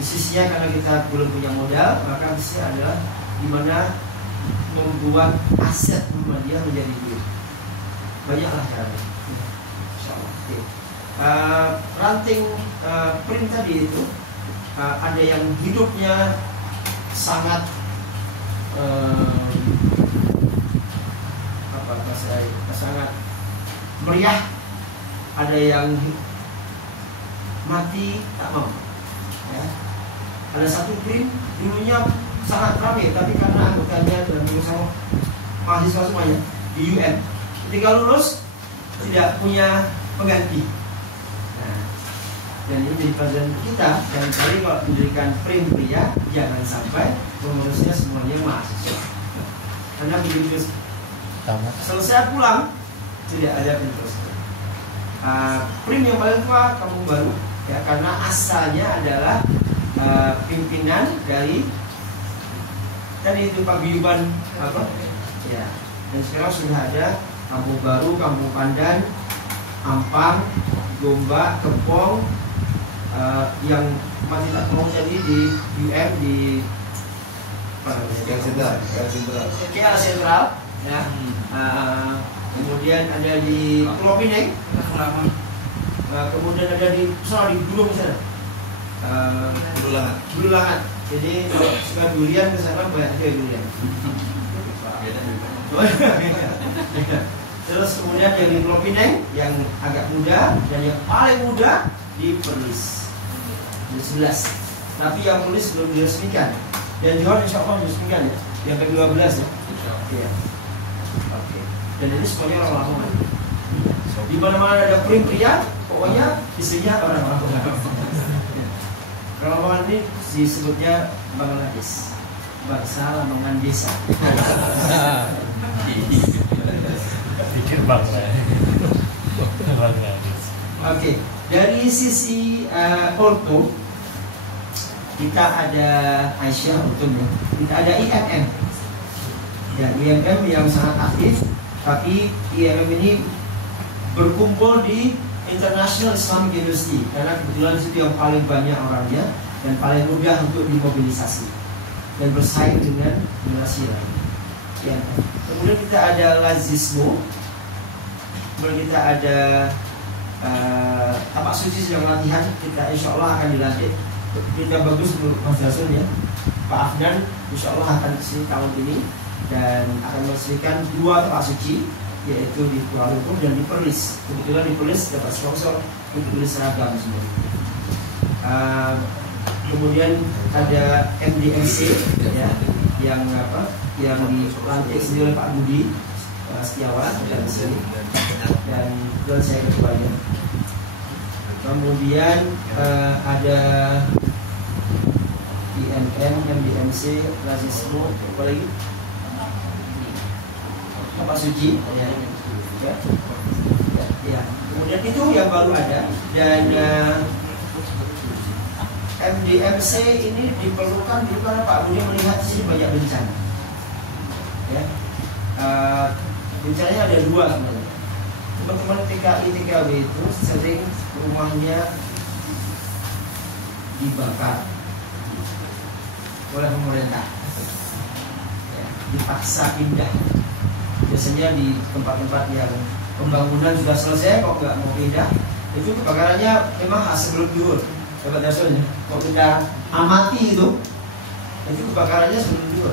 bisnisnya karena kita belum punya modal, maka bisnisnya adalah dimana membuat aset Muhammadiyah menjadi duit. Banyaklah caranya. Insyaallah. Ranting Prim tadi itu ada yang hidupnya sangat sangat meriah, ada yang mati tak mau, ya. Ada satu Prim dulunya sangat ramai, tapi karena anggotanya dalam bersama mahasiswa semuanya di UN, ketika lulus tidak punya pengganti. Nah, dan ini jadi pelajaran kita. Dan kali kalau diberikan prim pria, jangan sampai pengurusnya semuanya mahasiswa. Karena begitu selesai pulang tidak ada penerus. Prim yang paling tua kamu baru, ya, karena asalnya adalah pimpinan dari tadi itu paguyuban apa? Ya. Dan sekarang sudah ada Kampung Baru, Kampung Pandan, Ampang, Gombak, Kepong, yang masih tak mau jadi di UM di KL Sentral, ya. Kemudian ada di Pulau Pinang, kemudian ada di Gunung sana, Bululangan. Jadi kalau suka durian ke sana banyak juga durian. Terus kemudian yang di Pulau Pinang yang agak muda dan yang paling muda di Perlis, di 11. Tapi yang Perlis belum diresmikan. Dan Johor insya Allah diresmikan ya, yang ke-12 ya. Iya. Oke. Dan ini semuanya orang Lamongan. Di mana-mana ada prim pria, pokoknya isinya orang Lamongan. Orang Lamongan ini disebutnya Bangladesh, bangsa Lamongan desa. Pikir Bangladesh. Oke, dari sisi Orto kita ada Aisyah Orto, kita ada IMM. Ya, IMM yang sangat aktif, tapi IMM ini berkumpul di International Islamic University karena kebetulan di situ yang paling banyak orangnya dan paling mudah untuk dimobilisasi dan bersaing dengan generasi lain. Ya. Kemudian kita ada Lazismo, kemudian kita ada tapak suci sedang latihan, kita insya Allah akan dilatih. Kita bagus menurut Mas Dasun ya. Pak Afnan insya Allah akan kesini tahun ini dan akan meresmikan 2 tapak suci, yaitu di Kuala Lumpur dan di Perlis. Kebetulan di Perlis dapat sponsor untuk beli seragam semua. Kemudian ada MDMC ya, yang dilantik sendiri oleh Pak Budi Setiawan dan sini, dan saya ketuanya. Kemudian ada IMM, MDMC, Lazismo, apa lagi? Tapak suci ya. Kemudian itu yang baru ada. Dan MDMC ini diperlukan karena Pak Budi melihat sini banyak bencana ya. Bencananya ada 2 sebenarnya. Teman-teman TKI TKW itu sering rumahnya dibakar oleh pemerintah ya, dipaksa pindah. Biasanya di tempat-tempat yang pembangunan sudah selesai kok nggak mau pindah, itu kebakarannya memang sebelum duhur. Dapat dasarnya. Kalau kita amati itu kebakarannya sebelum duhur.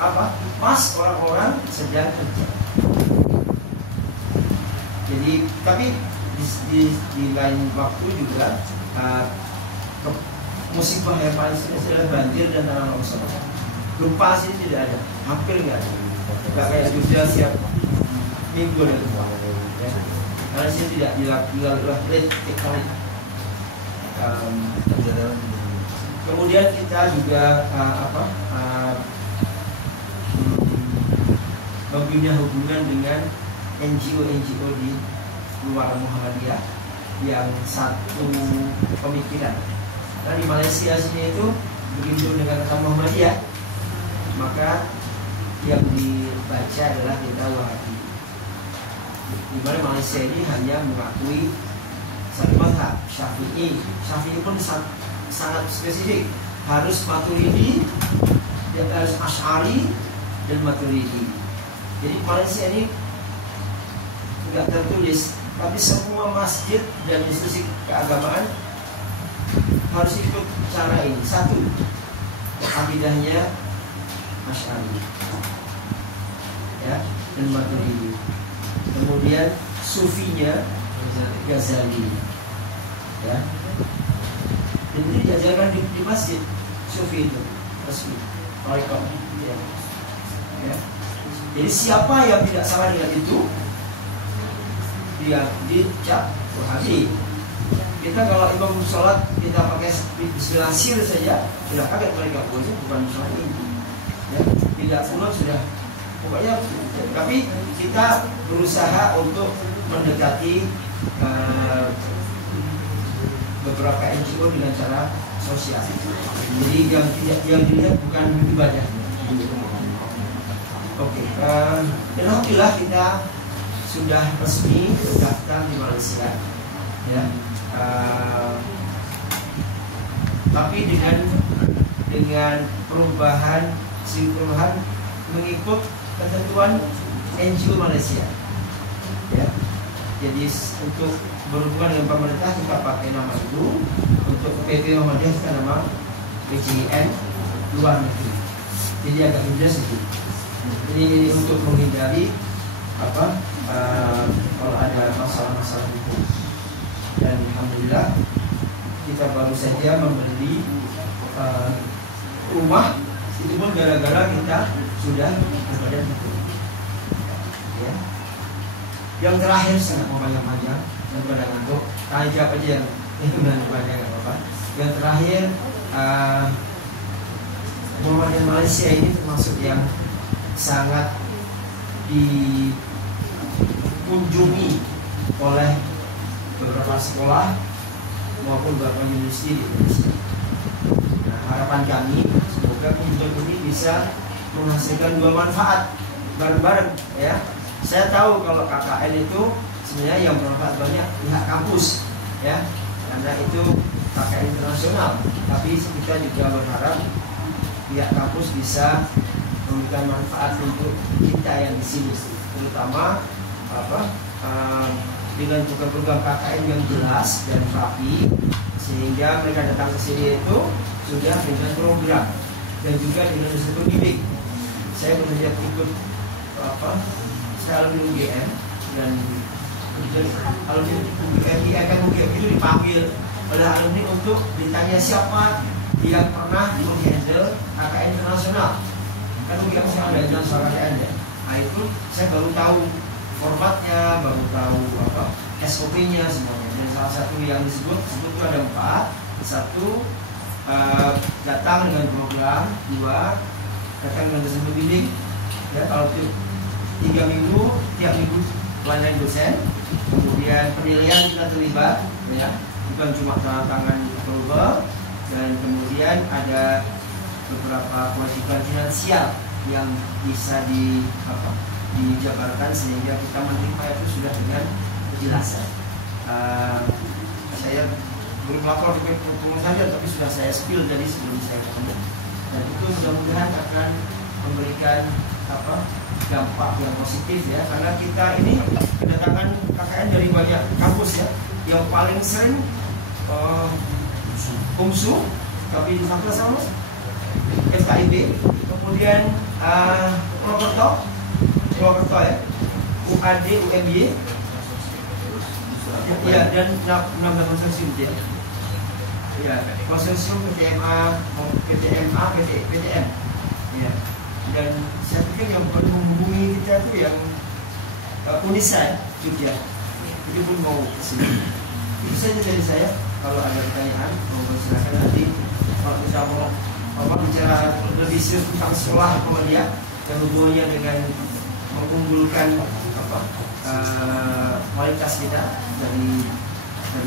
Apa? Pas orang-orang sedang kerja. Jadi, tapi di lain waktu juga musibah yang paling serius adalah banjir dan tanah longsor. Gempa sini tidak ada, hampir nggak ada. Nggak kayak Jogja siap minggu dan semua. Ya. Karena sini tidak dilalui kali. Kemudian kita juga membina hubungan dengan NGO di luar Muhammadiyah yang satu pemikiran. Nah di Malaysia sini itu begitu dengan kata Muhammadiyah, maka yang dibaca adalah kita Wahabi. Di mana Malaysia ini hanya mengakui satu mazhab Syafi'i. Syafi'i pun sangat spesifik, harus Maturidi, harus Asy'ari dan Maturidi. Jadi Malaysia ini tidak tertulis, tapi semua masjid dan institusi keagamaan harus ikut cara ini. Satu, akidahnya Asy'ari ya, dan Maturidi. Kemudian sufinya Ghazali ya. Jadi diajarkan di masjid sufi itu resmi. tarekat. Ya. Jadi siapa yang tidak sama dengan itu, dia dicap wahabi. Kita kalau imam sholat kita pakai bismillah sir saja sudah kaget mereka, itu bukan sholat ini. Ya, tidak pula sudah pokoknya. Tapi kita berusaha untuk mendekati beberapa NGO dengan cara sosial. Jadi yang dilihat bukan ibadah. Oke, alhamdulillah kita sudah resmi terdaftar di Malaysia, ya. Tapi dengan perubahan mengikut ketentuan NGO Malaysia, ya. Jadi untuk berhubungan dengan pemerintah kita pakai nama itu, untuk PP Muhammadiyah kita nama PJN luar negeri. Jadi agak beda sedikit. Ini untuk menghindari kalau ada masalah-masalah hukum. Dan alhamdulillah kita baru saja membeli rumah, itu pun gara-gara kita sudah berbadan hukum. Ya. Yang terakhir sangat panjang dan pada ngantuk. Tanya apa aja yang banyak nggak apa-apa. Yang terakhir Muhammadiyah Malaysia ini termasuk yang sangat dikunjungi oleh beberapa sekolah maupun beberapa universitas di Indonesia. Nah, harapan kami semoga kunjungan ini bisa menghasilkan dua manfaat bareng-bareng, ya. Saya tahu kalau KKN itu sebenarnya yang bermanfaat banyak pihak kampus, ya, karena itu KKN internasional. Tapi kita juga berharap pihak kampus bisa memberikan manfaat untuk kita yang di sini, terutama dengan program KKN yang jelas dan rapi, sehingga mereka datang ke sini itu sudah dengan program dan juga dengan sistem pendidik. Saya bekerja ikut saya alumni UGM, dan alumni UGM itu dipanggil oleh alumni untuk ditanya siapa yang pernah menghandle KKN internasional. Kan UGM sekarang ada internasional KKN, ya. Nah itu saya baru tahu formatnya, baru tahu SOP-nya semuanya. Dan salah satu yang disebut itu ada 4. 1 datang dengan program, 2 datang dengan dosen pembimbing, ya. Kalau 3 minggu, tiap minggu online dosen. Kemudian penilaian kita terlibat, ya, bukan cuma tanda tangan approval. Dan kemudian ada beberapa kewajiban finansial yang bisa dijabarkan sehingga kita menerima itu sudah dengan kejelasan. Saya belum lapor ke pengusaha saja, tapi sudah saya spill dari sebelum saya ketemu. Dan itu mudah-mudahan akan memberikan dampak yang positif, ya, karena kita ini kedatangan KKN dari banyak kampus, ya. Yang paling sering UMSU, tapi di Fakultas sama FKIP, kemudian Purwokerto, ya, UAD, UMY, ya, dan 16 konsorsium, ya. Ya, konsorsium PTMA, PTM, ya. Dan saya pikir yang perlu menghubungi kita itu yang Unisa, Jogja, itu pun mau kesini. Itu saja dari saya. Kalau ada pertanyaan, mohon silakan nanti kalau kita mau bicara lebih serius tentang sekolah Muhammadiyah dan hubungannya dengan mengunggulkan kualitas kita dari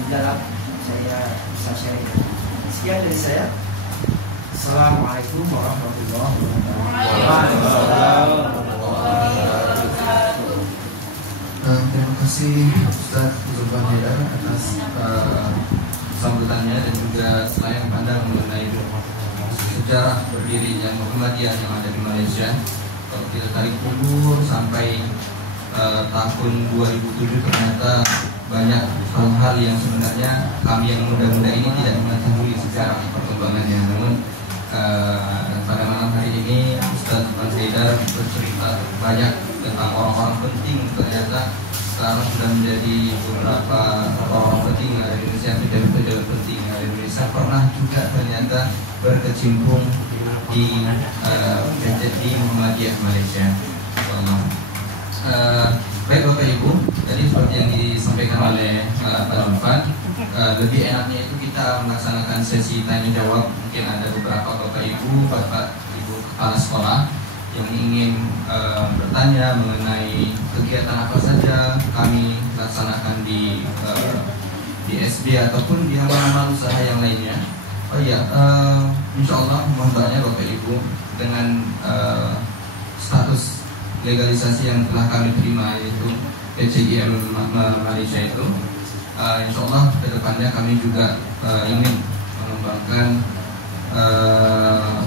dalam, saya bisa sharing. Sekian dari saya. Assalamualaikum warahmatullahi wabarakatuh. Terima kasih Ustaz Zulfan Haidar atas sambutannya dan juga selain pandang mengenai sejarah berdirinya Muhammadiyah yang ada di Malaysia. Kalau kita tarik mundur sampai tahun 2007, ternyata banyak hal-hal yang sebenarnya kami yang muda-muda ini tidak mengetahui sejarah perkembangannya. Namun pada malam hari ini Ustaz Zulfan Haidar bercerita banyak tentang orang-orang penting. Ternyata sekarang sudah menjadi beberapa orang penting ada di Indonesia, pejabat penting ada di Indonesia pernah juga ternyata berkecimpung di Muhammadiyah Malaysia. Baik Bapak Ibu, tadi seperti yang disampaikan oleh Pak Nurfan, lebih enaknya itu kita melaksanakan sesi tanya jawab. Mungkin ada beberapa Bapak Ibu kepala sekolah yang ingin bertanya mengenai kegiatan apa saja kami laksanakan di SB ataupun di amal-amal usaha yang lainnya. Oh iya, insya Allah mohon doanya Bapak Ibu dengan status legalisasi yang telah kami terima, yaitu PCIM Malaysia itu, insya Allah kedepannya kami juga ingin mengembangkan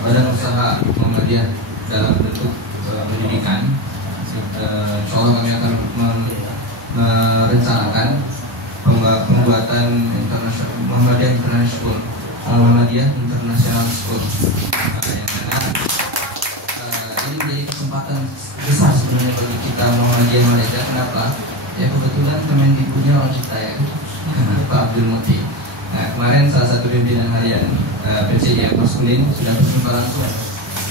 badan usaha Muhammadiyah dalam bentuk pendidikan. Insya Allah kami akan merencanakan pembuatan Muhammadiyah International School, yang mana ini menjadi kesempatan besar sebenarnya bagi kita Muhammadiyah Malaysia. Kenapa? Ya kebetulan Kemendikbudnya orang kita ya, Pak Abdul Muti. Nah, kemarin salah satu pimpinan harian PCIM Maskulin sudah berjumpa langsung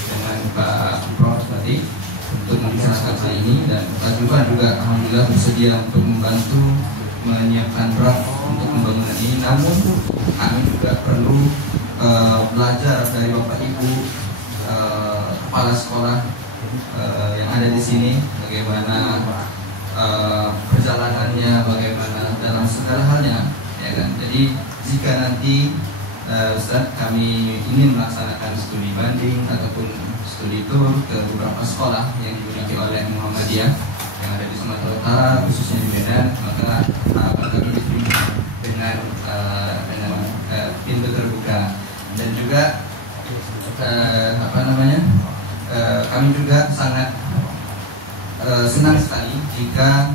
dengan Pak Prof tadi untuk membicarakan hal ini, dan Pak Jupan juga alhamdulillah bersedia untuk membantu menyiapkan draft untuk pembangunan ini. Namun kami juga perlu belajar dari Bapak Ibu kepala sekolah yang ada di sini, bagaimana perjalanannya, bagaimana dalam segala halnya, ya kan. Jadi jika nanti Ustaz kami ingin melaksanakan studi banding ataupun studi tour ke beberapa sekolah yang dimiliki oleh Muhammadiyah yang ada di Sumatera Utara, khususnya di Medan, maka harapan kami diterima dengan pintu terbuka. Dan juga kami juga sangat senang sekali jika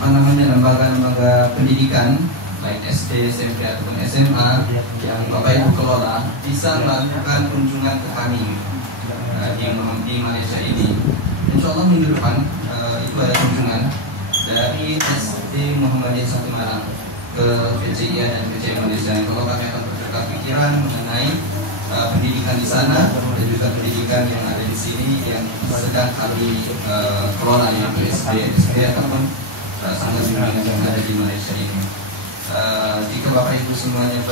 lembaga-lembaga pendidikan baik SD, SMP ataupun SMA yang Bapak Ibu kelola bisa melakukan kunjungan ke kami di Malaysia ini. Insya Allah minggu depan itu ada kunjungan dari SD Muhammadiyah 1 Malang ke PCIA dan PCIM Malaysia. Kalau kami akan bertukar pikiran mengenai pendidikan di sana dan juga pendidikan yang ada di sini yang sedang kami kelola, yaitu SD ataupun sangat bimbingan yang ada di Malaysia ini. Jika Bapak Ibu semuanya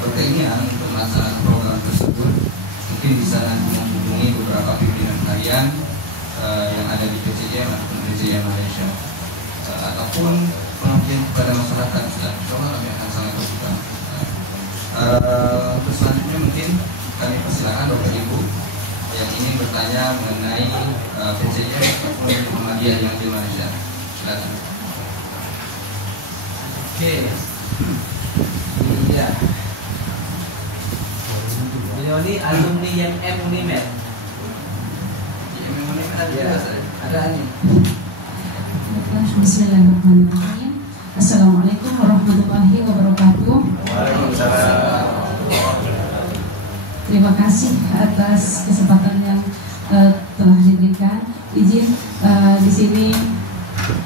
berkeinginan untuk melaksanakan program tersebut, mungkin bisa nanti menghubungi beberapa pimpinan harian yang ada di PCIM ataupun PCIM Malaysia, ataupun mungkin kepada masyarakat. Insya Allah kami akan sangat terbuka. Terus selanjutnya mungkin kami persilakan Bapak Ibu yang ingin bertanya mengenai PCIM ataupun Muhammadiyah yang di Malaysia. Silakan. Oke. Iya. Beliau ini alumni YMM Unimed. YMM Unimed ada ini. Bismillahirrahmanirrahim. Assalamualaikum warahmatullahi wabarakatuh. Waalaikumsalam. Terima kasih atas kesempatan yang telah diberikan. Izin di sini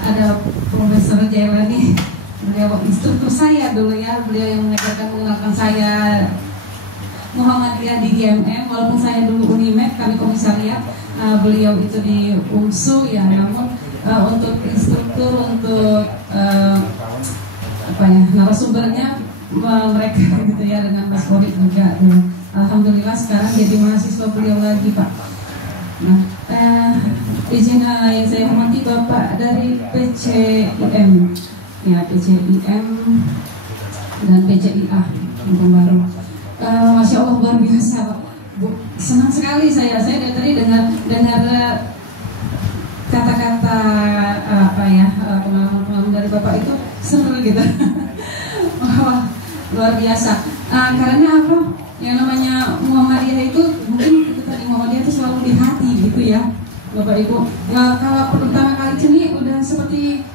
ada Profesor Jailani, beliau instruktur saya dulu ya, beliau yang mengajarkan saya Muhammadiyah di GMM, walaupun saya dulu Unimed, kami komisariat, beliau itu di UMSU ya, namun untuk instruktur, untuk narasumbernya mereka gitu ya, dengan Mas Korik juga. Alhamdulillah sekarang jadi mahasiswa beliau lagi Pak. Nah, izin yang saya hormati Bapak dari PCIM ya, PCIM dan PCIA yang baru. Masya Allah luar biasa Pak. Senang sekali saya dari tadi dengar kata-kata pengalaman dari Bapak itu seru gitu. Wah, luar biasa. Karena apa? Yang namanya Muhammadiyah itu mungkin itu tadi, Muhammadiyah itu selalu di hati gitu ya, Bapak Ibu. Ya, kalau pertama kali sini udah seperti,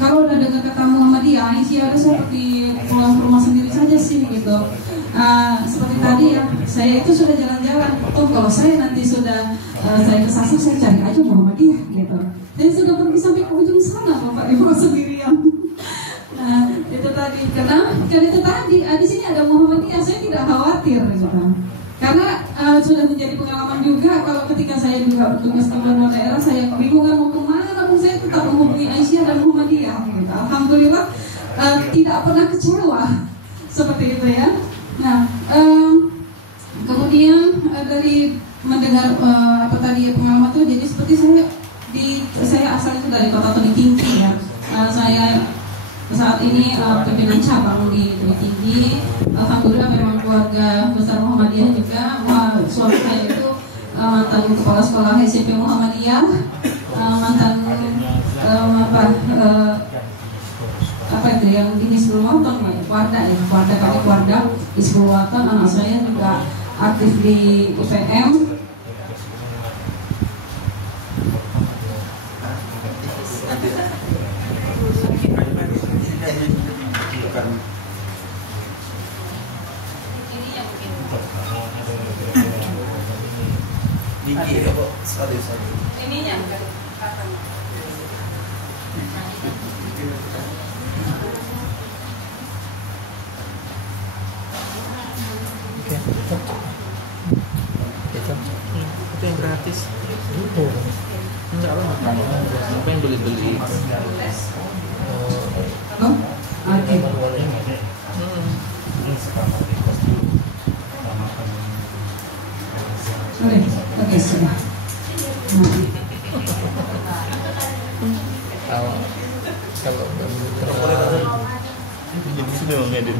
kalau udah dengar kata Muhammadiyah, isi ada seperti pulang ke rumah sendiri saja sih gitu. Seperti tadi ya, saya itu sudah jalan-jalan. Tuh kalau saya nanti sudah saya kesasar, saya cari aja Muhammadiyah gitu. Saya sudah pergi sampai ke ujung sana Bapak Ibu sendirian. Nah itu tadi, karena itu tadi di sini ada Muhammadiyah, saya tidak khawatir Karena sudah menjadi pengalaman juga kalau ketika saya juga bertugas di luar daerah, saya kebingungan mau kemana pun saya tetap menghubungi Aisyah dan Muhammadiyah. Gitu. Alhamdulillah tidak pernah kecewa seperti itu ya. Nah, kemudian dari mendengar apa tadi pengalaman itu, jadi seperti saya asal itu dari kota Tebing Tinggi ya. Saya saat ini pimpinan cabang di Tebing Tinggi. Alhamdulillah memang keluarga besar Muhammadiyah juga. Suami saya itu mantan kepala sekolah SMP Muhammadiyah, mantan apa itu yang di Hizbul Waton, Warda Hizbul Waton. Anak saya juga aktif di UPM. Ininya bukan Itu yang gratis. Enggak apa apa yang beli-beli. Oke. Oke, sudah. Kalau jadi sudah mengedit.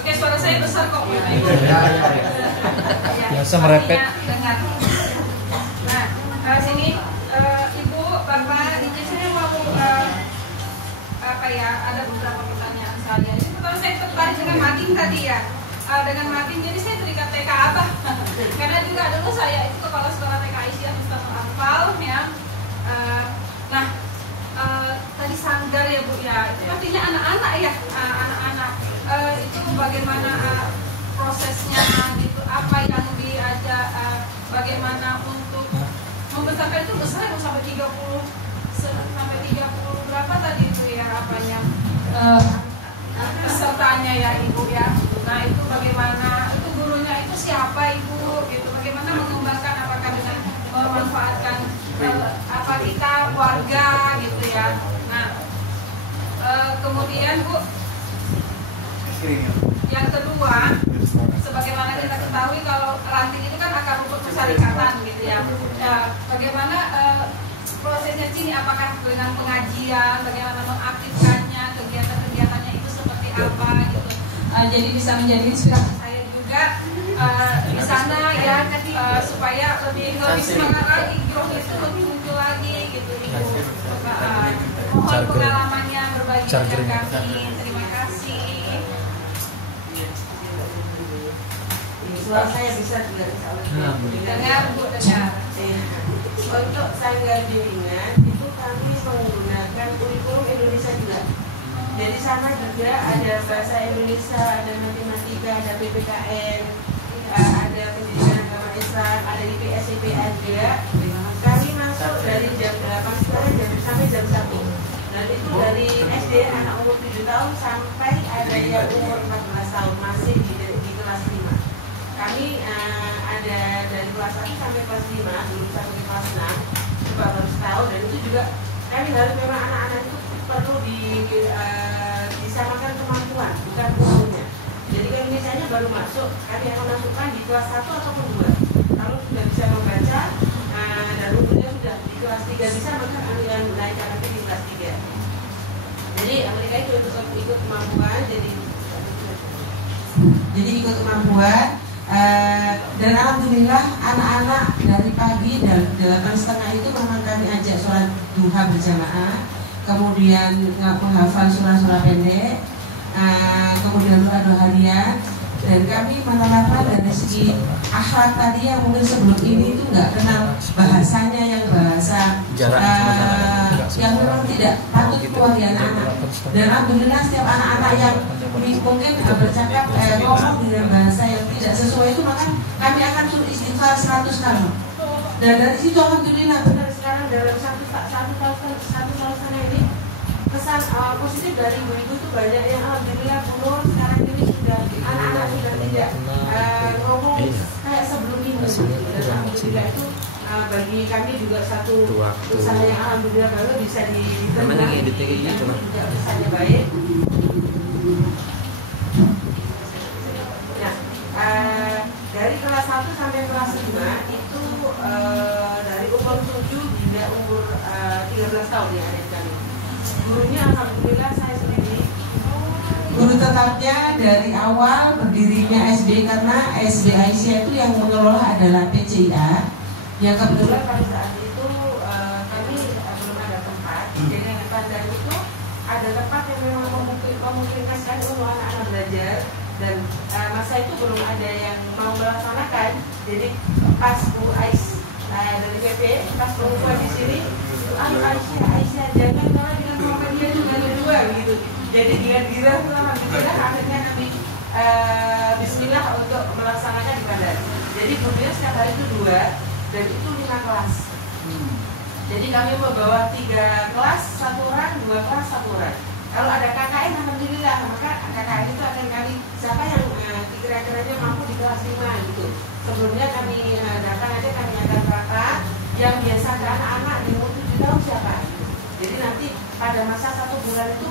Oke, suara saya besar kok. biasa merepet. Nah, sini Ibu, Bapak, izin saya mau apa ya? Ada beberapa pertanyaan saya. Ini pertama saya tertarik dengan Madin tadi ya. Dengan Madin, jadi saya terikat TK apa? Karena juga dulu saya itu kepala sekolah TK Aisyah Mustafa Anfal ya. Nah, tadi sanggar ya Bu ya. Itu artinya anak-anak ya, anak-anak. Itu bagaimana prosesnya gitu, apa yang diajak, bagaimana untuk membesarkan itu besar ya, sampai 30 berapa tadi itu ya apanya pesertanya ya Ibu ya. Nah itu bagaimana, itu gurunya itu siapa Ibu gitu, bagaimana mengembangkan, apakah dengan memanfaatkan apa kita warga gitu ya. Nah kemudian Bu, yang kedua, sebagaimana kita ketahui kalau ranting itu kan akar rumput persyarikatan gitu ya. Bagaimana prosesnya sini, apakah dengan pengajian, bagaimana mengaktifkannya, kegiatan-kegiatannya itu seperti apa gitu. Jadi bisa menjadi inspirasi saya juga di sana ya, supaya lebih semangat lagi, growth itu lebih muncul lagi gitu Ibu. Mohon pengalamannya berbagi dengan kami. Terima kasih. Suara saya bisa juga dengar Bu, dengar. Untuk sanggar bimbingan itu kami menggunakan kurikulum Indonesia juga. Jadi sana juga ada bahasa Indonesia, ada matematika, ada PPKN, ada pendidikan agama Islam, ada IPS, IPA juga. Kami masuk dari jam 8 sampai jam 1. Dan itu dari SD anak umur 7 tahun sampai ada yang umur 14 tahun masih di kelas 5. Kami ada dari kelas 1 sampai kelas 5, belum sampai kelas 6, baru setahun. Dan itu juga kami harus, memang anak-anak itu perlu disamakan kemampuan, bukan umurnya. Jadi kalau misalnya baru masuk, kami akan masukkan di kelas 1 ataupun 2. Kalau sudah bisa membaca dan umurnya sudah di kelas 3 bisa, maka kami akan menaikkan nanti di kelas 3. Jadi mereka itu ikut kemampuan, jadi ikut kemampuan. Dan alhamdulillah anak-anak dari pagi dan 8.30 itu memang kami ajak sholat duha berjamaah, kemudian menghafal surah-surah pendek, kemudian doa harian, Dan kami menerapkan dari segi akhlak tadi yang mungkin sebelum ini itu nggak kenal bahasanya yang bahasa yang memang tidak patut keluar dari anak-anak. Dan alhamdulillah setiap anak-anak yang mungkin bercakap ngomong dengan bahasa yang tidak sesuai itu, maka kami akan suruh istighfar 100 kali. Dan dari situ alhamdulillah benar sekarang dalam satu tahun ini pesan positif dari ibu-ibu itu banyak yang alhamdulillah bunur sekarang ini sudah anak-anak sudah tidak ngomong kayak sebelum ini. Dan alhamdulillah itu bagi kami juga satu usaha yang alhamdulillah baru bisa diterima. Juga usahanya baik. Nah, dari kelas 1 sampai kelas 5 itu dari umur 7 hingga umur 13 tahun ya adik kami. Gurunya alhamdulillah saya sendiri. Guru tetapnya dari awal berdirinya SD, karena SD Aisyah itu yang mengelola adalah PCIA. Yang kebetulan pada saat itu kami belum ada tempat. Jadi di Pandan itu ada tempat yang memang memungkinkan sekali untuk anak-anak belajar. Dan masa itu belum ada yang mau melaksanakan. Jadi pas Bu Ais dari PP pas pengumuman di sini, Aisyah jangan kalah dengan Muhammadiyah juga ada dua gitu. Jadi dengan girah itu alhamdulillah akhirnya kami Bismillah untuk melaksanakan di Pandan. Jadi gurunya setiap hari itu 2 dan itu 5 kelas. Jadi kami membawa 3 kelas 1 orang, 2 kelas 1 orang. Kalau ada KKN alhamdulillah, maka KKN itu akan kami siapa yang kira-kiranya mampu di kelas 5 gitu. Sebelumnya kami datang aja, kami akan kakak yang biasa ke anak-anak di umur 7 tahun siapa gitu. Jadi nanti pada masa 1 bulan itu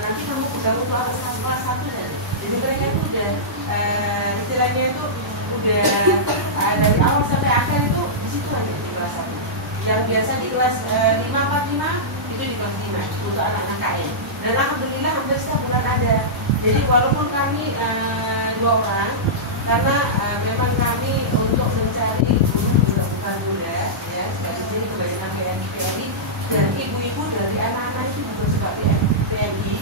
nanti kamu sudah untuk atas kelas 1 dan jadi mereka itu udah istilahnya itu udah dari awal sampai akhir itu di situ aja di kelas 1. Yang biasa di kelas 545 itu di kelas 5 untuk anak-anak KKN. Dan alhamdulillah hampir setiap bulan ada. Jadi walaupun kami 2 orang, karena memang kami untuk mencari guru bukan muda, ya sebagai sini kebanyakan PMI dan ibu-ibu dari anak-anak itu juga suka PMI.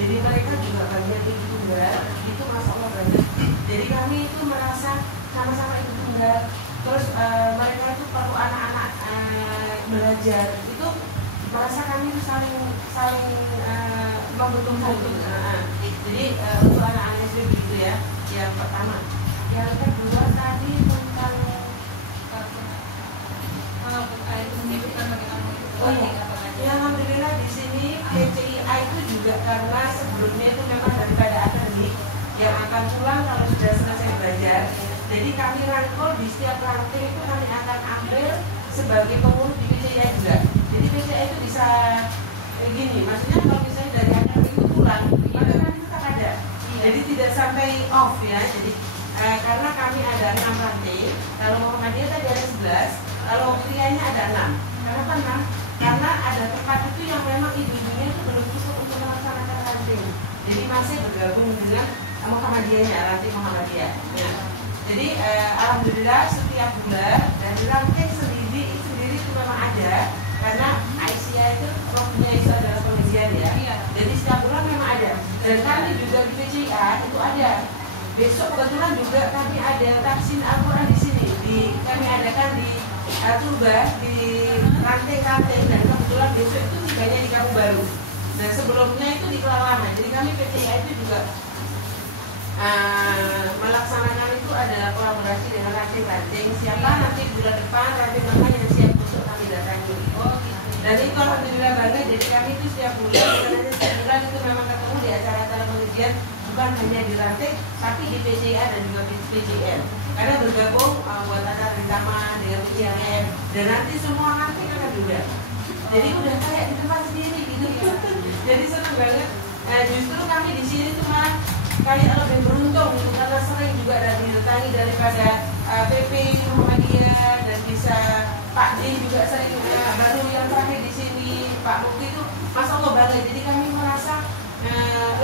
Jadi mereka juga banyak ibu tunggal, itu masya Allah banyak. Jadi kami itu merasa sama-sama ibu tunggal. Terus mereka itu perlu anak-anak belajar itu. Merasa kami itu saling membutuhkan. Jadi untuk anak-anak itu begitu ya. Yang pertama, yang kedua tadi tentang ya alhamdulillah di sini PCIA itu juga karena sebelumnya itu memang daripada akademik yang akan pulang kalau sudah selesai belajar. Jadi kami rangkul di setiap ranting itu kami akan ambil sebagai pengurus di PCIA juga. Jadi PCIA itu bisa gini, maksudnya kalau misalnya dari akademik itu pulang, maka kami tetap ada. Jadi tidak sampai off ya. Jadi karena kami ada 6 ranting, kalau Muhammadiyah tadi ada 11, kalau prianya ada 6. Kenapa 6? Karena ada tempat itu yang memang ibu-ibunya itu belum cukup untuk melaksanakan ranting. Jadi masih bergabung dengan Muhammadiyahnya, ranting Muhammadiyah. Ya. Jadi alhamdulillah setiap bulan dari ranting sendiri itu memang ada, karena Aisyah itu rohnya itu adalah pengajian ya. Jadi setiap bulan memang ada. Dan kami juga di PCIA itu ada. Besok kebetulan juga kami ada taksin Al-Quran di sini. Kami adakan di Turba di ranting-ranting, dan kebetulan besok itu tiganya di Kampung Baru. Dan sebelumnya itu di Kelang Lama. Jadi kami PCIA itu juga melaksanakan itu adalah kolaborasi dengan ranting-ranting. Siapa nanti bulan depan ranting mana yang siap untuk kami datangi. Dan itu alhamdulillah bangga. Jadi kami itu setiap bulan, setiap bulan itu memang ketemu di acara-acara pengajian, bukan hanya di ranting, tapi di PCIA dan juga PCN. Karena bergabung buat acara bersama dengan PCN, dan nanti semua ranting akan juga. Jadi udah kayak di tempat sendiri gitu ya. Jadi senang banget. Justru kami di sini tuh malah kayak lebih beruntung gitu, karena sering juga didatangi daripada PP Muhammadiyah, dan bisa Pak D juga sering baru yang terakhir di sini Pak Mukti itu masya Allah bangga. Jadi kami merasa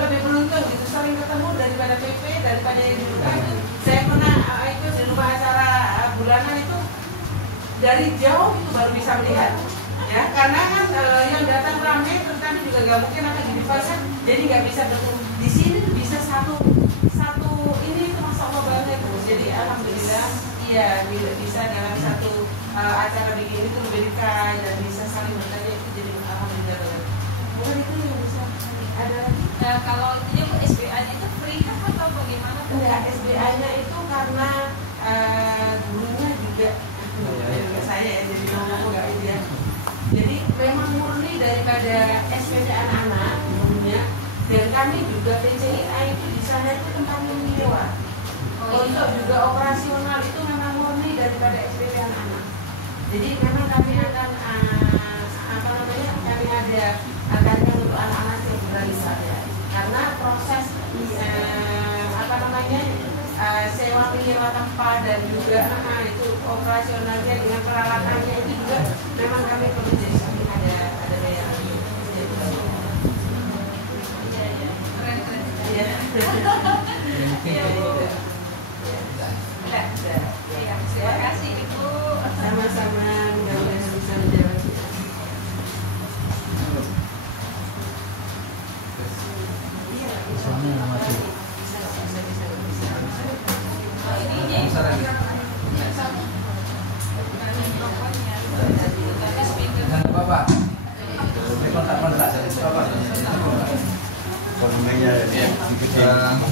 lebih beruntung gitu, sering ketemu daripada PP, daripada yang dulu kan. Saya pernah ikut di rumah acara bulanan itu dari jauh itu baru bisa melihat ya, karena kan yang datang ramai, terus kami juga gak mungkin akan di pasar, jadi nggak bisa bertemu. Di sini tuh bisa satu ini Iya, bisa dalam satu acara begini itu lebih dekat dan bisa saling bertanya, itu jadi alhamdulillah banget. Bukan itu yang bisa ada. Nah, kalau itu SBA-nya itu free kah atau bagaimana? Enggak, SBA-nya itu karena gurunya juga saya ya, jadi ngomong enggak itu ya. Jadi memang murni daripada SPD anak-anak gurunya, dan kami juga PCIA itu di sana itu tempatnya mewah. Untuk juga operasional itu memang murni daripada SPD anak-anak. Jadi memang kami akan kami ada anggaran untuk anak-anak yang beralisa ya. Karena proses sewa penyewa tempat dan juga itu operasionalnya dengan peralatannya itu juga memang kami perlu jadi ada bayaran. Terima kasih Ibu. Sama-sama, mudah-mudahan bisa menjawab.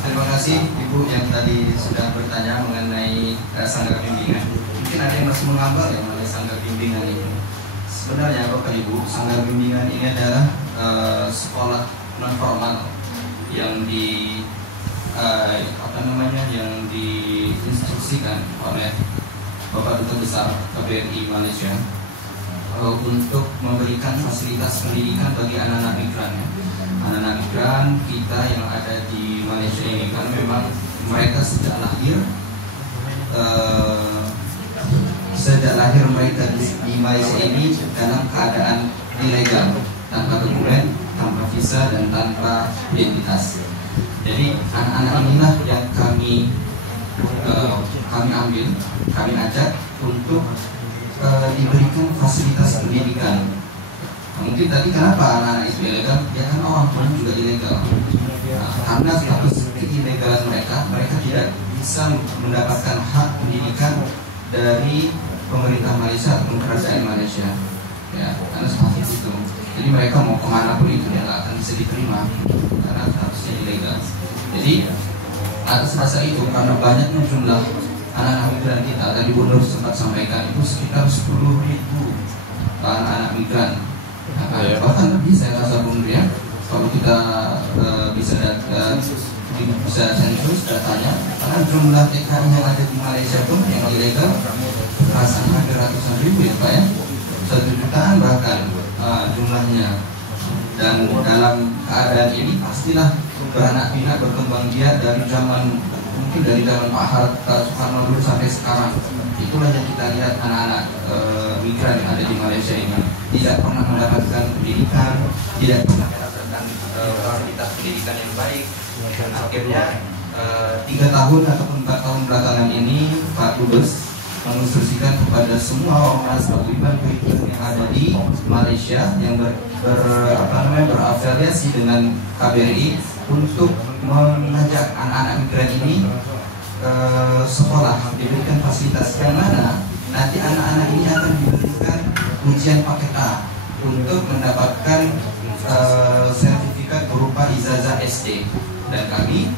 Terima kasih Ibu yang tadi sudah bertanya mengenai sanggar bimbingan. Mungkin ada yang masih mengambang ya mengenai sanggar bimbingan ini. Sebenarnya Bapak Ibu, sanggar bimbingan ini adalah sekolah non formal yang yang diinstruksikan oleh Bapak Duta Besar KBRI Malaysia untuk memberikan fasilitas pendidikan bagi anak-anak migran ya. Anak-anak migran kita yang ada di Malaysia ini kan memang mereka sejak lahir mereka di Malaysia ini dalam keadaan ilegal, tanpa dokumen, tanpa visa dan tanpa identitas. Jadi anak-anak inilah yang kami ambil, kami ajak untuk diberikan fasilitas pendidikan. Mungkin tadi kenapa anak-anak itu ilegal? Ya kan orang tua juga ilegal. Karena status keilegalan mereka tidak bisa mendapatkan hak pendidikan dari pemerintah Malaysia atau kerajaan Malaysia. Ya, karena seperti itu. Jadi mereka mau kemana pun itu ya nggak akan bisa diterima karena statusnya ilegal. Jadi atas dasar itu karena banyaknya jumlah anak-anak migran kita, tadi Bu Nur sempat sampaikan itu sekitar 10.000 anak-anak migran. Bahkan lebih saya rasa Bu Nur ya, kalau kita bisa sensus datanya, karena jumlah TKI yang ada di Malaysia pun yang ilegal rasanya ada ratusan ribu ya Pak ya, 1 jutaan bahkan jumlahnya. Dan dalam keadaan ini pastilah beranak pinak berkembang biak dari zaman Pak Harto Soekarno dulu sampai sekarang. Itulah yang kita lihat anak-anak migran yang ada di Malaysia ini tidak pernah mendapatkan pendidikan, tidak pernah mendapatkan fasilitas pendidikan yang baik. Dan akhirnya 3 tahun ataupun 4 tahun belakangan ini Pak Dubes menginstruksikan kepada semua ormas paguyuban yang ada di Malaysia yang berafiliasi dengan KBRI untuk mengajak anak-anak migran ini sekolah, diberikan fasilitas yang mana nanti anak-anak ini akan diberikan ujian paket A untuk mendapatkan sertifikat berupa ijazah SD. Dan kami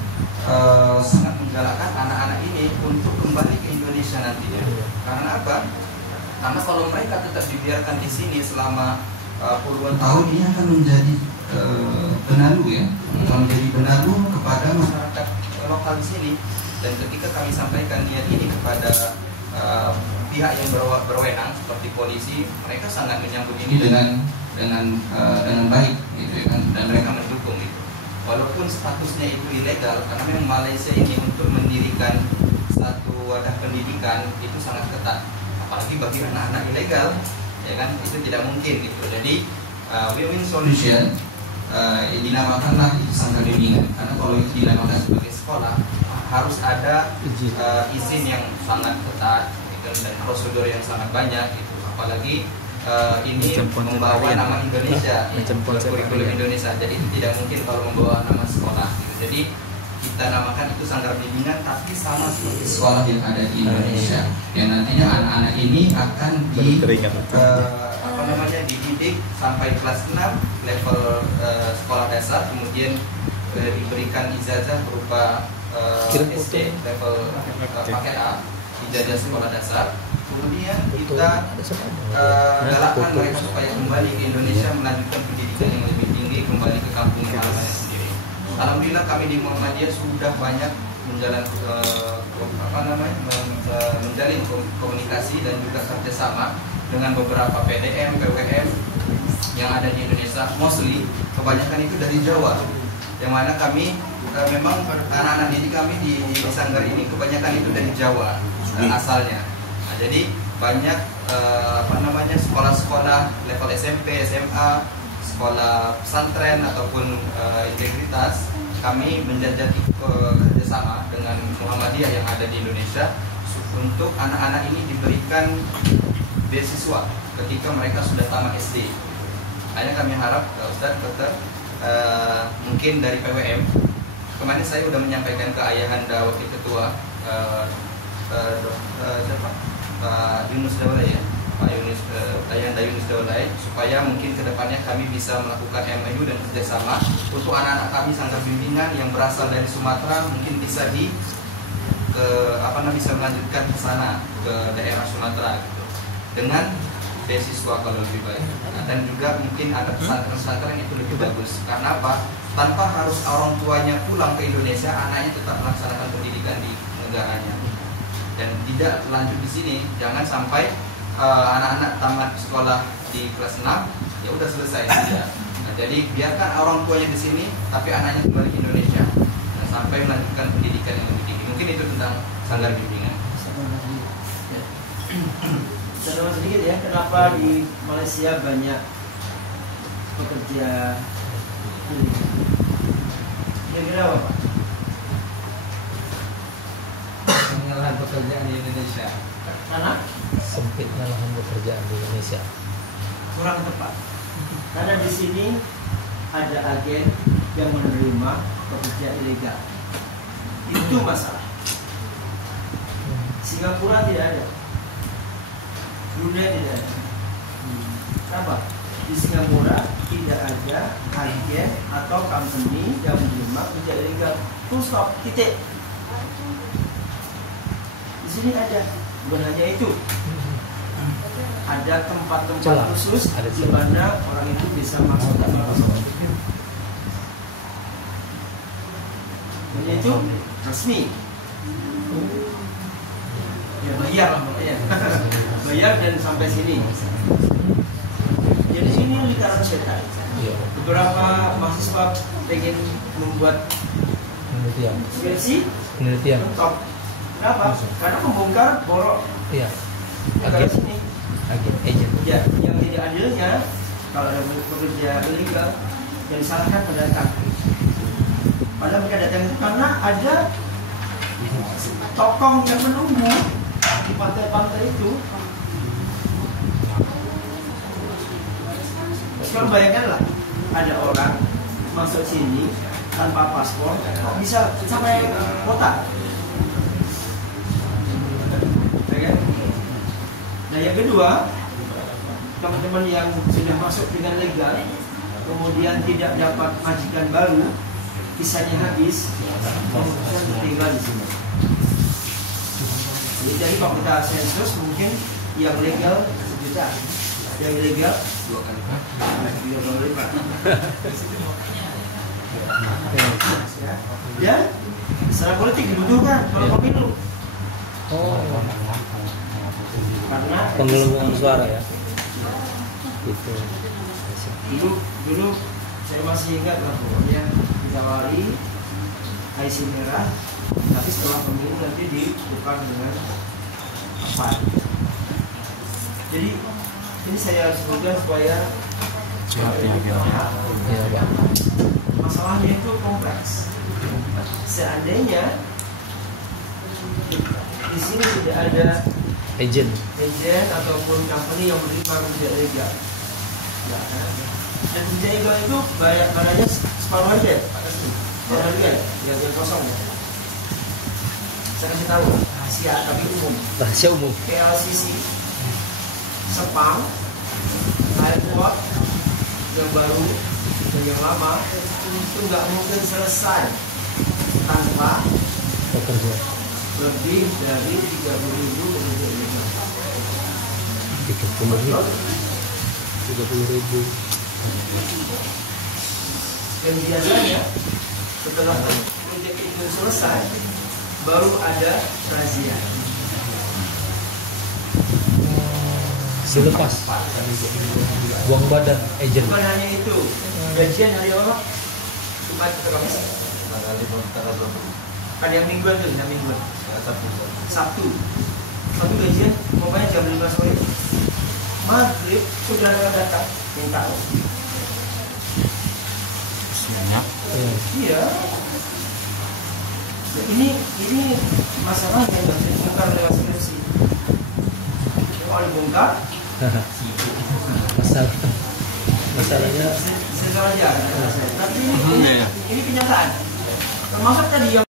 sangat menggalakkan anak-anak ini untuk kembali ke Indonesia nantinya. Karena apa? Karena kalau mereka tetap dibiarkan di sini selama puluhan tahun, ini akan menjadi benalu ya, akan menjadi benalu kepada masyarakat lokal di sini. Dan ketika kami sampaikan niat ini kepada pihak yang berwenang seperti polisi, mereka sangat menyambut ini dengan baik gitu ya kan, dan mereka mendukung itu. Walaupun statusnya itu ilegal, karena memang Malaysia ini untuk mendirikan satu wadah pendidikan itu sangat ketat, apalagi bagi anak-anak ilegal, ya kan, itu tidak mungkin gitu. Jadi win-win solution dinamakanlah itu sanggar bimbingan, karena kalau itu dinamakan sebagai sekolah harus ada izin yang sangat ketat gitu, dan prosedur yang sangat banyak gitu, apalagi ini membawa nama Indonesia, kurikulum Indonesia. Jadi itu tidak mungkin kalau membawa nama sekolah gitu. Jadi kita namakan itu sanggar bimbingan, tapi sama seperti sekolah yang ada di Indonesia. Yang nantinya anak-anak ini akan dididik sampai kelas 6 level sekolah dasar, kemudian diberikan ijazah berupa SD level paket A, ijazah sekolah dasar. Kemudian kita galakkan mereka supaya kembali ke Indonesia melanjutkan pendidikan yang lebih tinggi, kembali ke kampung halamannya sendiri. Alhamdulillah kami di Muhammadiyah sudah banyak menjalin komunikasi dan juga kerjasama dengan beberapa PDM, PWM yang ada di Indonesia. Mostly kebanyakan itu dari Jawa, yang mana kami memang anak-anak didik kami di sanggar ini kebanyakan itu dari Jawa asalnya. Nah, jadi banyak sekolah-sekolah level SMP, SMA, sekolah pesantren ataupun integritas, kami menjajaki kerjasama dengan Muhammadiyah yang ada di Indonesia untuk anak-anak ini diberikan beasiswa ketika mereka sudah tamat SD. Hanya kami harap Ustadz, Dokter, mungkin dari PWM, kemarin saya sudah menyampaikan ke Ayahanda Wakil Ketua Pak Yunus Daulay, ya, Pak Yunus, Ayahanda Yunus Daulay, supaya mungkin kedepannya kami bisa melakukan MOU dan kerjasama untuk anak-anak kami sanggar bimbingan yang berasal dari Sumatera, mungkin bisa bisa melanjutkan ke sana, ke daerah Sumatera gitu, dengan beasiswa kalau lebih baik. Nah, dan juga mungkin ada pesantren-pesantren itu lebih bagus. Karena apa? Tanpa harus orang tuanya pulang ke Indonesia, anaknya tetap melaksanakan pendidikan di negaranya dan tidak lanjut di sini. Jangan sampai anak-anak tamat sekolah di kelas 6 ya udah selesai tidak. Nah, jadi biarkan orang tuanya di sini tapi anaknya kembali ke Indonesia dan sampai melanjutkan pendidikan yang lebih tinggi. Mungkin itu tentang sanggar bimbingan. Sedikit sedikit ya, kenapa di Malaysia banyak pekerja ini? Kira-kira apa Pak? Lahan pekerjaan di Indonesia. Karena Sempitnya lahan pekerjaan di Indonesia. kurang tepat. Karena di sini ada agen yang menerima pekerja ilegal. Itu masalah. Singapura tidak ada. Brunei tidak ada. Kenapa? Di Singapura tidak ada agen atau company yang menerima pekerja ilegal. Full stop, titik. Di sini ada, bukan hanya itu. Ada tempat-tempat khusus di mana orang itu bisa masuk tanpa paspor. Dan itu resmi. Ya bayar, bayar dan sampai sini. Jadi sini lingkaran setan. Beberapa mahasiswa ingin membuat penelitian. Top. Kenapa? Karena membongkar borok. Iya. Agen sini. Agent. Ya, yang tidak adilnya kalau ada pekerja ilegal yang disalahkan pendatang. Padahal mereka datang itu karena ada tokong yang menunggu di pantai-pantai itu. Sekarang bayangkanlah ada orang masuk sini tanpa paspor, kok bisa sampai kota? Nah yang kedua, teman-teman yang sudah masuk dengan legal, kemudian tidak dapat majikan baru, kisahnya habis, kemudian tinggal di sini. Jadi kalau kita sensus mungkin yang legal 1 juta, yang ilegal 2 kali lipat. Ya, secara politik dibutuhkan kalau pemilu. Karena penggelembungan suara ya. Itu. Dulu saya masih ingat lah pokoknya ditawari IC merah, tapi setelah pemilu nanti ditukar dengan apa? Jadi ini saya sebutkan supaya masalahnya itu kompleks. Seandainya di sini tidak ada Agent ataupun company yang menerima pekerja ilegal, ya kan? Dan pekerja ilegal itu bayarnya separuh aja Pak Kasmi. Kalau juga ya, tinggal kosong ya. Saya kasih tahu rahasia tapi umum. Rahasia umum. PLCC, Sepang, airport yang baru dan yang lama itu nggak mungkin selesai tanpa Bekerja. lebih dari 30.000 pekerja ilegal. 30.000. Dan biasanya setelah proyek itu selesai baru ada razia. Dilepas. Uang badan agent. Bukan hanya itu, gajian hari apa? Jumat atau Kamis? Ada yang mingguan tuh, yang mingguan. Sabtu gajian, pokoknya jam 5 sore. Maghrib sudah datang minta. Banyak. Iya. Nah, ini masalahnya nggak bisa dibongkar lewat skripsi. Kalau dibongkar, Masalahnya saya salah aja. Tapi ini kenyataan. Termasuk tadi yang